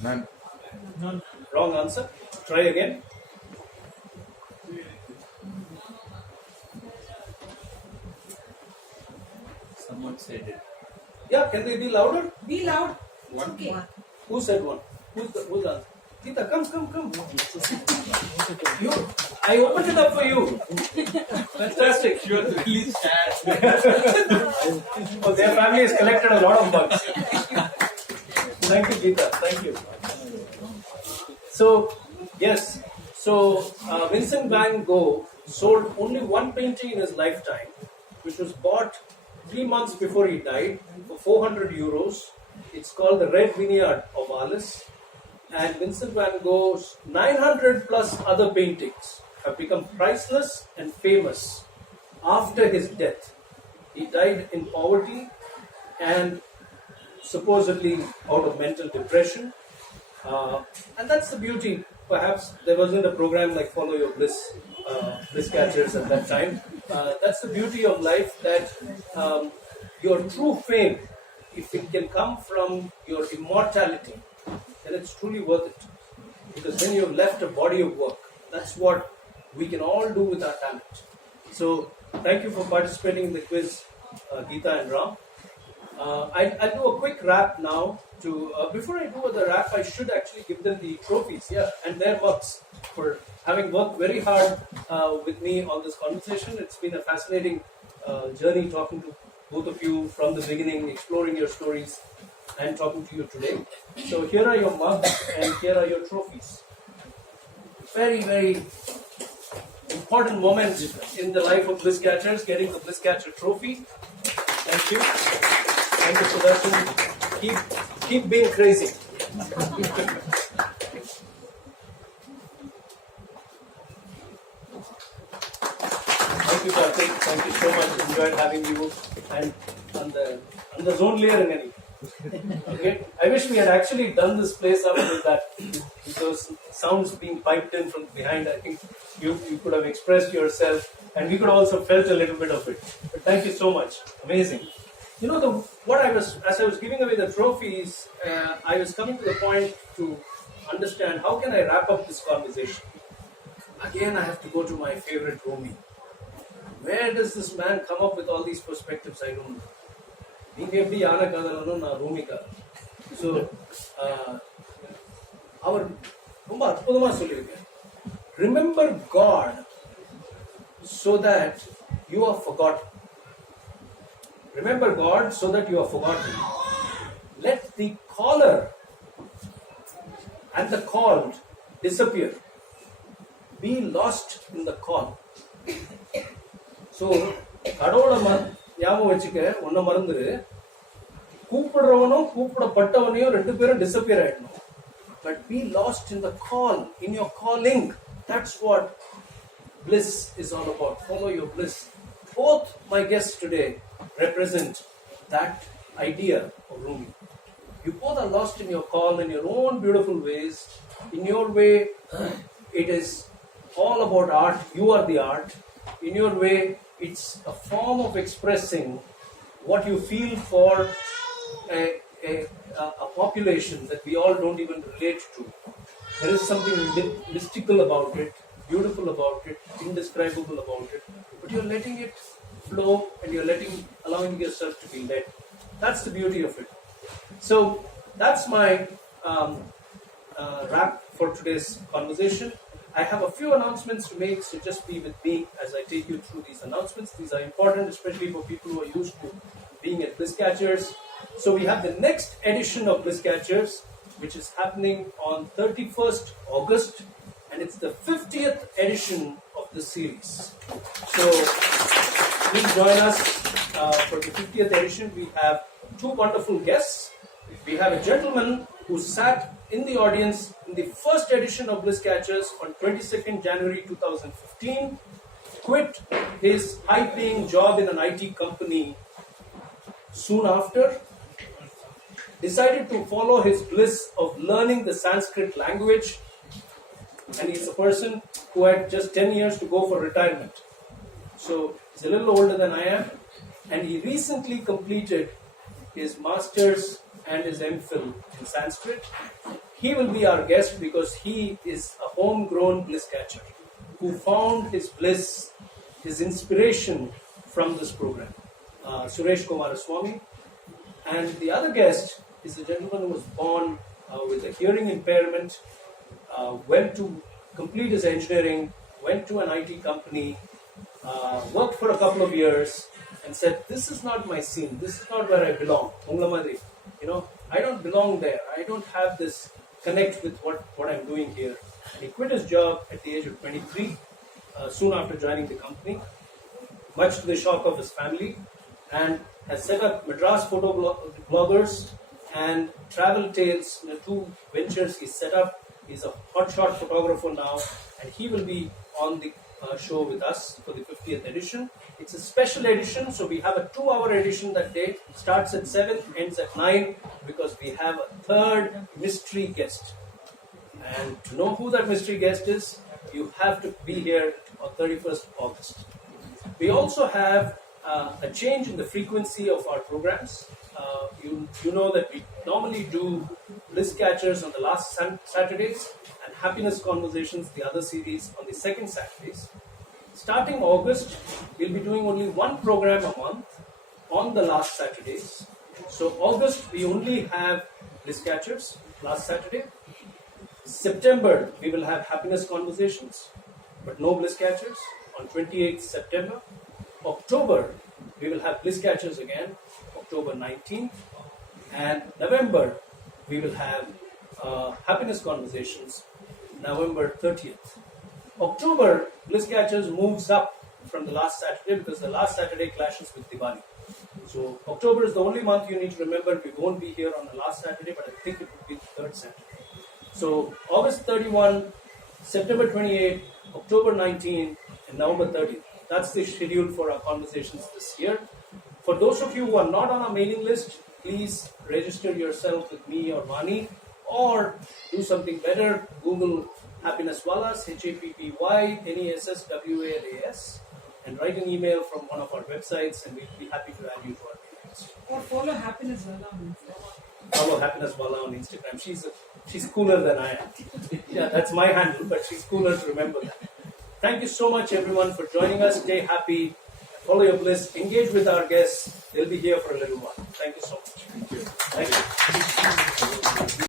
None. Wrong answer. Try again. Someone said it. Yeah, can they be louder? Be loud. One. Okay. Who said one? Who's the answer? Geeta, come. I opened it up for you. Fantastic. You're really sad. Oh, their family has collected a lot of bugs. Thank you, Geeta. Thank you. So, yes. So, Vincent van Gogh sold only one painting in his lifetime, which was bought 3 months before he died for 400 euros. It's called the Red Vineyard of Alice. And Vincent van Gogh's 900 plus other paintings have become priceless and famous after his death. He died in poverty and supposedly out of mental depression. And that's the beauty. Perhaps there wasn't a program like Follow Your Bliss, Bliss Catchers at that time. That's the beauty of life, that your true fame, if it can come from your immortality, then it's truly worth it. Because then you've left a body of work. That's what we can all do with our talent. So, thank you for participating in the quiz, Geeta and Ram. I'll do a quick wrap now. Before I do the wrap, I should actually give them the trophies, and their works for having worked very hard with me on this conversation. It's been a fascinating journey talking to both of you from the beginning, exploring your stories, and talking to you today. So here are your mugs and here are your trophies. Very, very important moment in the life of Bliss Catchers, getting the Bliss Catcher trophy. Thank you. Thank you, Sudarsan. Keep being crazy. Thank you, Karthik. Thank you so much. Enjoyed having you and on the zone layer in any. Okay. I wish we had actually done this place up with those sounds being piped in from behind. I think you could have expressed yourself, and we could also felt a little bit of it. But thank you so much. Amazing. You know, as I was giving away the trophies, I was coming to the point to understand how can I wrap up this conversation. Again, I have to go to my favorite Rumi. Where does this man come up with all these perspectives? I don't know. So, remember God so that you are forgotten. Remember God so that you are forgotten. Let the caller and the called disappear. Be lost in the call. So, ஞாபகம் வச்சுக்க ஒன்ன மறந்துரு கூப்பிடுறவனும் கூப்பிடப்பட்டவனையும் ரெண்டு பேரும் disappear ஆயிடணும் but be lost in the call, in your calling. That's what bliss is all about. Follow your bliss. Both my guests today represent that idea of Rumi. You both are lost in your call in your own beautiful ways. In your way, it is all about art. You are the art. In your way, it's a form of expressing what you feel for a population that we all don't even relate to. There is something mystical about it, beautiful about it, indescribable about it, but you're letting it flow and you're allowing yourself to be led. That's the beauty of it. So that's my wrap for today's conversation. I have a few announcements to make, so just be with me as I take you through these announcements. These are important, especially for people who are used to being at Bliss Catchers. So we have the next edition of Bliss Catchers, which is happening on 31st August, and it's the 50th edition of the series. So please join us for the 50th edition. We have two wonderful guests. We have a gentleman who sat in the audience in the first edition of Bliss Catchers on 22nd January 2015, quit his high-paying job in an IT company soon after, decided to follow his bliss of learning the Sanskrit language, and he's a person who had just 10 years to go for retirement. So he's a little older than I am, and he recently completed his master's and his MPhil in Sanskrit. He will be our guest because he is a homegrown bliss catcher who found his bliss, his inspiration from this program. Suresh Kumaraswamy. And the other guest is a gentleman who was born with a hearing impairment, went to complete his engineering, went to an IT company, worked for a couple of years, and said, "This is not my scene. This is not where I belong. I don't belong there. I don't have this connect with what I'm doing here." And he quit his job at the age of 23, soon after joining the company, much to the shock of his family, and has set up Madras Photo Bloggers and Travel Tales, the two ventures he's set up. He's a hotshot photographer now, and he will be on the show with us for the 50th edition. It's a special edition, so we have a 2-hour edition that day. Starts at 7, ends at 9, because we have a third mystery guest. And to know who that mystery guest is, you have to be here on 31st August. We also have a change in the frequency of our programs. You know that we normally do Bliss Catchers on the last Saturdays and Happiness Conversations, the other series, on the second Saturdays. Starting August, we'll be doing only one program a month on the last Saturdays, So August, we only have Bliss Catchers last Saturday. September, we will have happiness conversations, but no Bliss Catchers on 28th September. October, we will have Bliss Catchers again, October 19th. And November, we will have happiness conversations, November 30th. October, Bliss Catchers moves up from the last Saturday because the last Saturday clashes with Diwali. So October is the only month you need to remember. We won't be here on the last Saturday, but I think it will be the third Saturday. So August 31, September 28, October 19, and November 30th. That's the schedule for our conversations this year. For those of you who are not on our mailing list, please register yourself with me or Vaani, or do something better. Google Happiness Walas, HAPPYNESSWALAS, and write an email from one of our websites, and we'll be happy to add you to our mailing list. Or follow Happiness Wala on Instagram. Follow Happiness Wala on Instagram. She's cooler than I am. Yeah, that's my handle, but she's cooler to remember that. Thank you so much, everyone, for joining us. Stay happy, follow your bliss, engage with our guests. They'll be here for a little while. Thank you so much.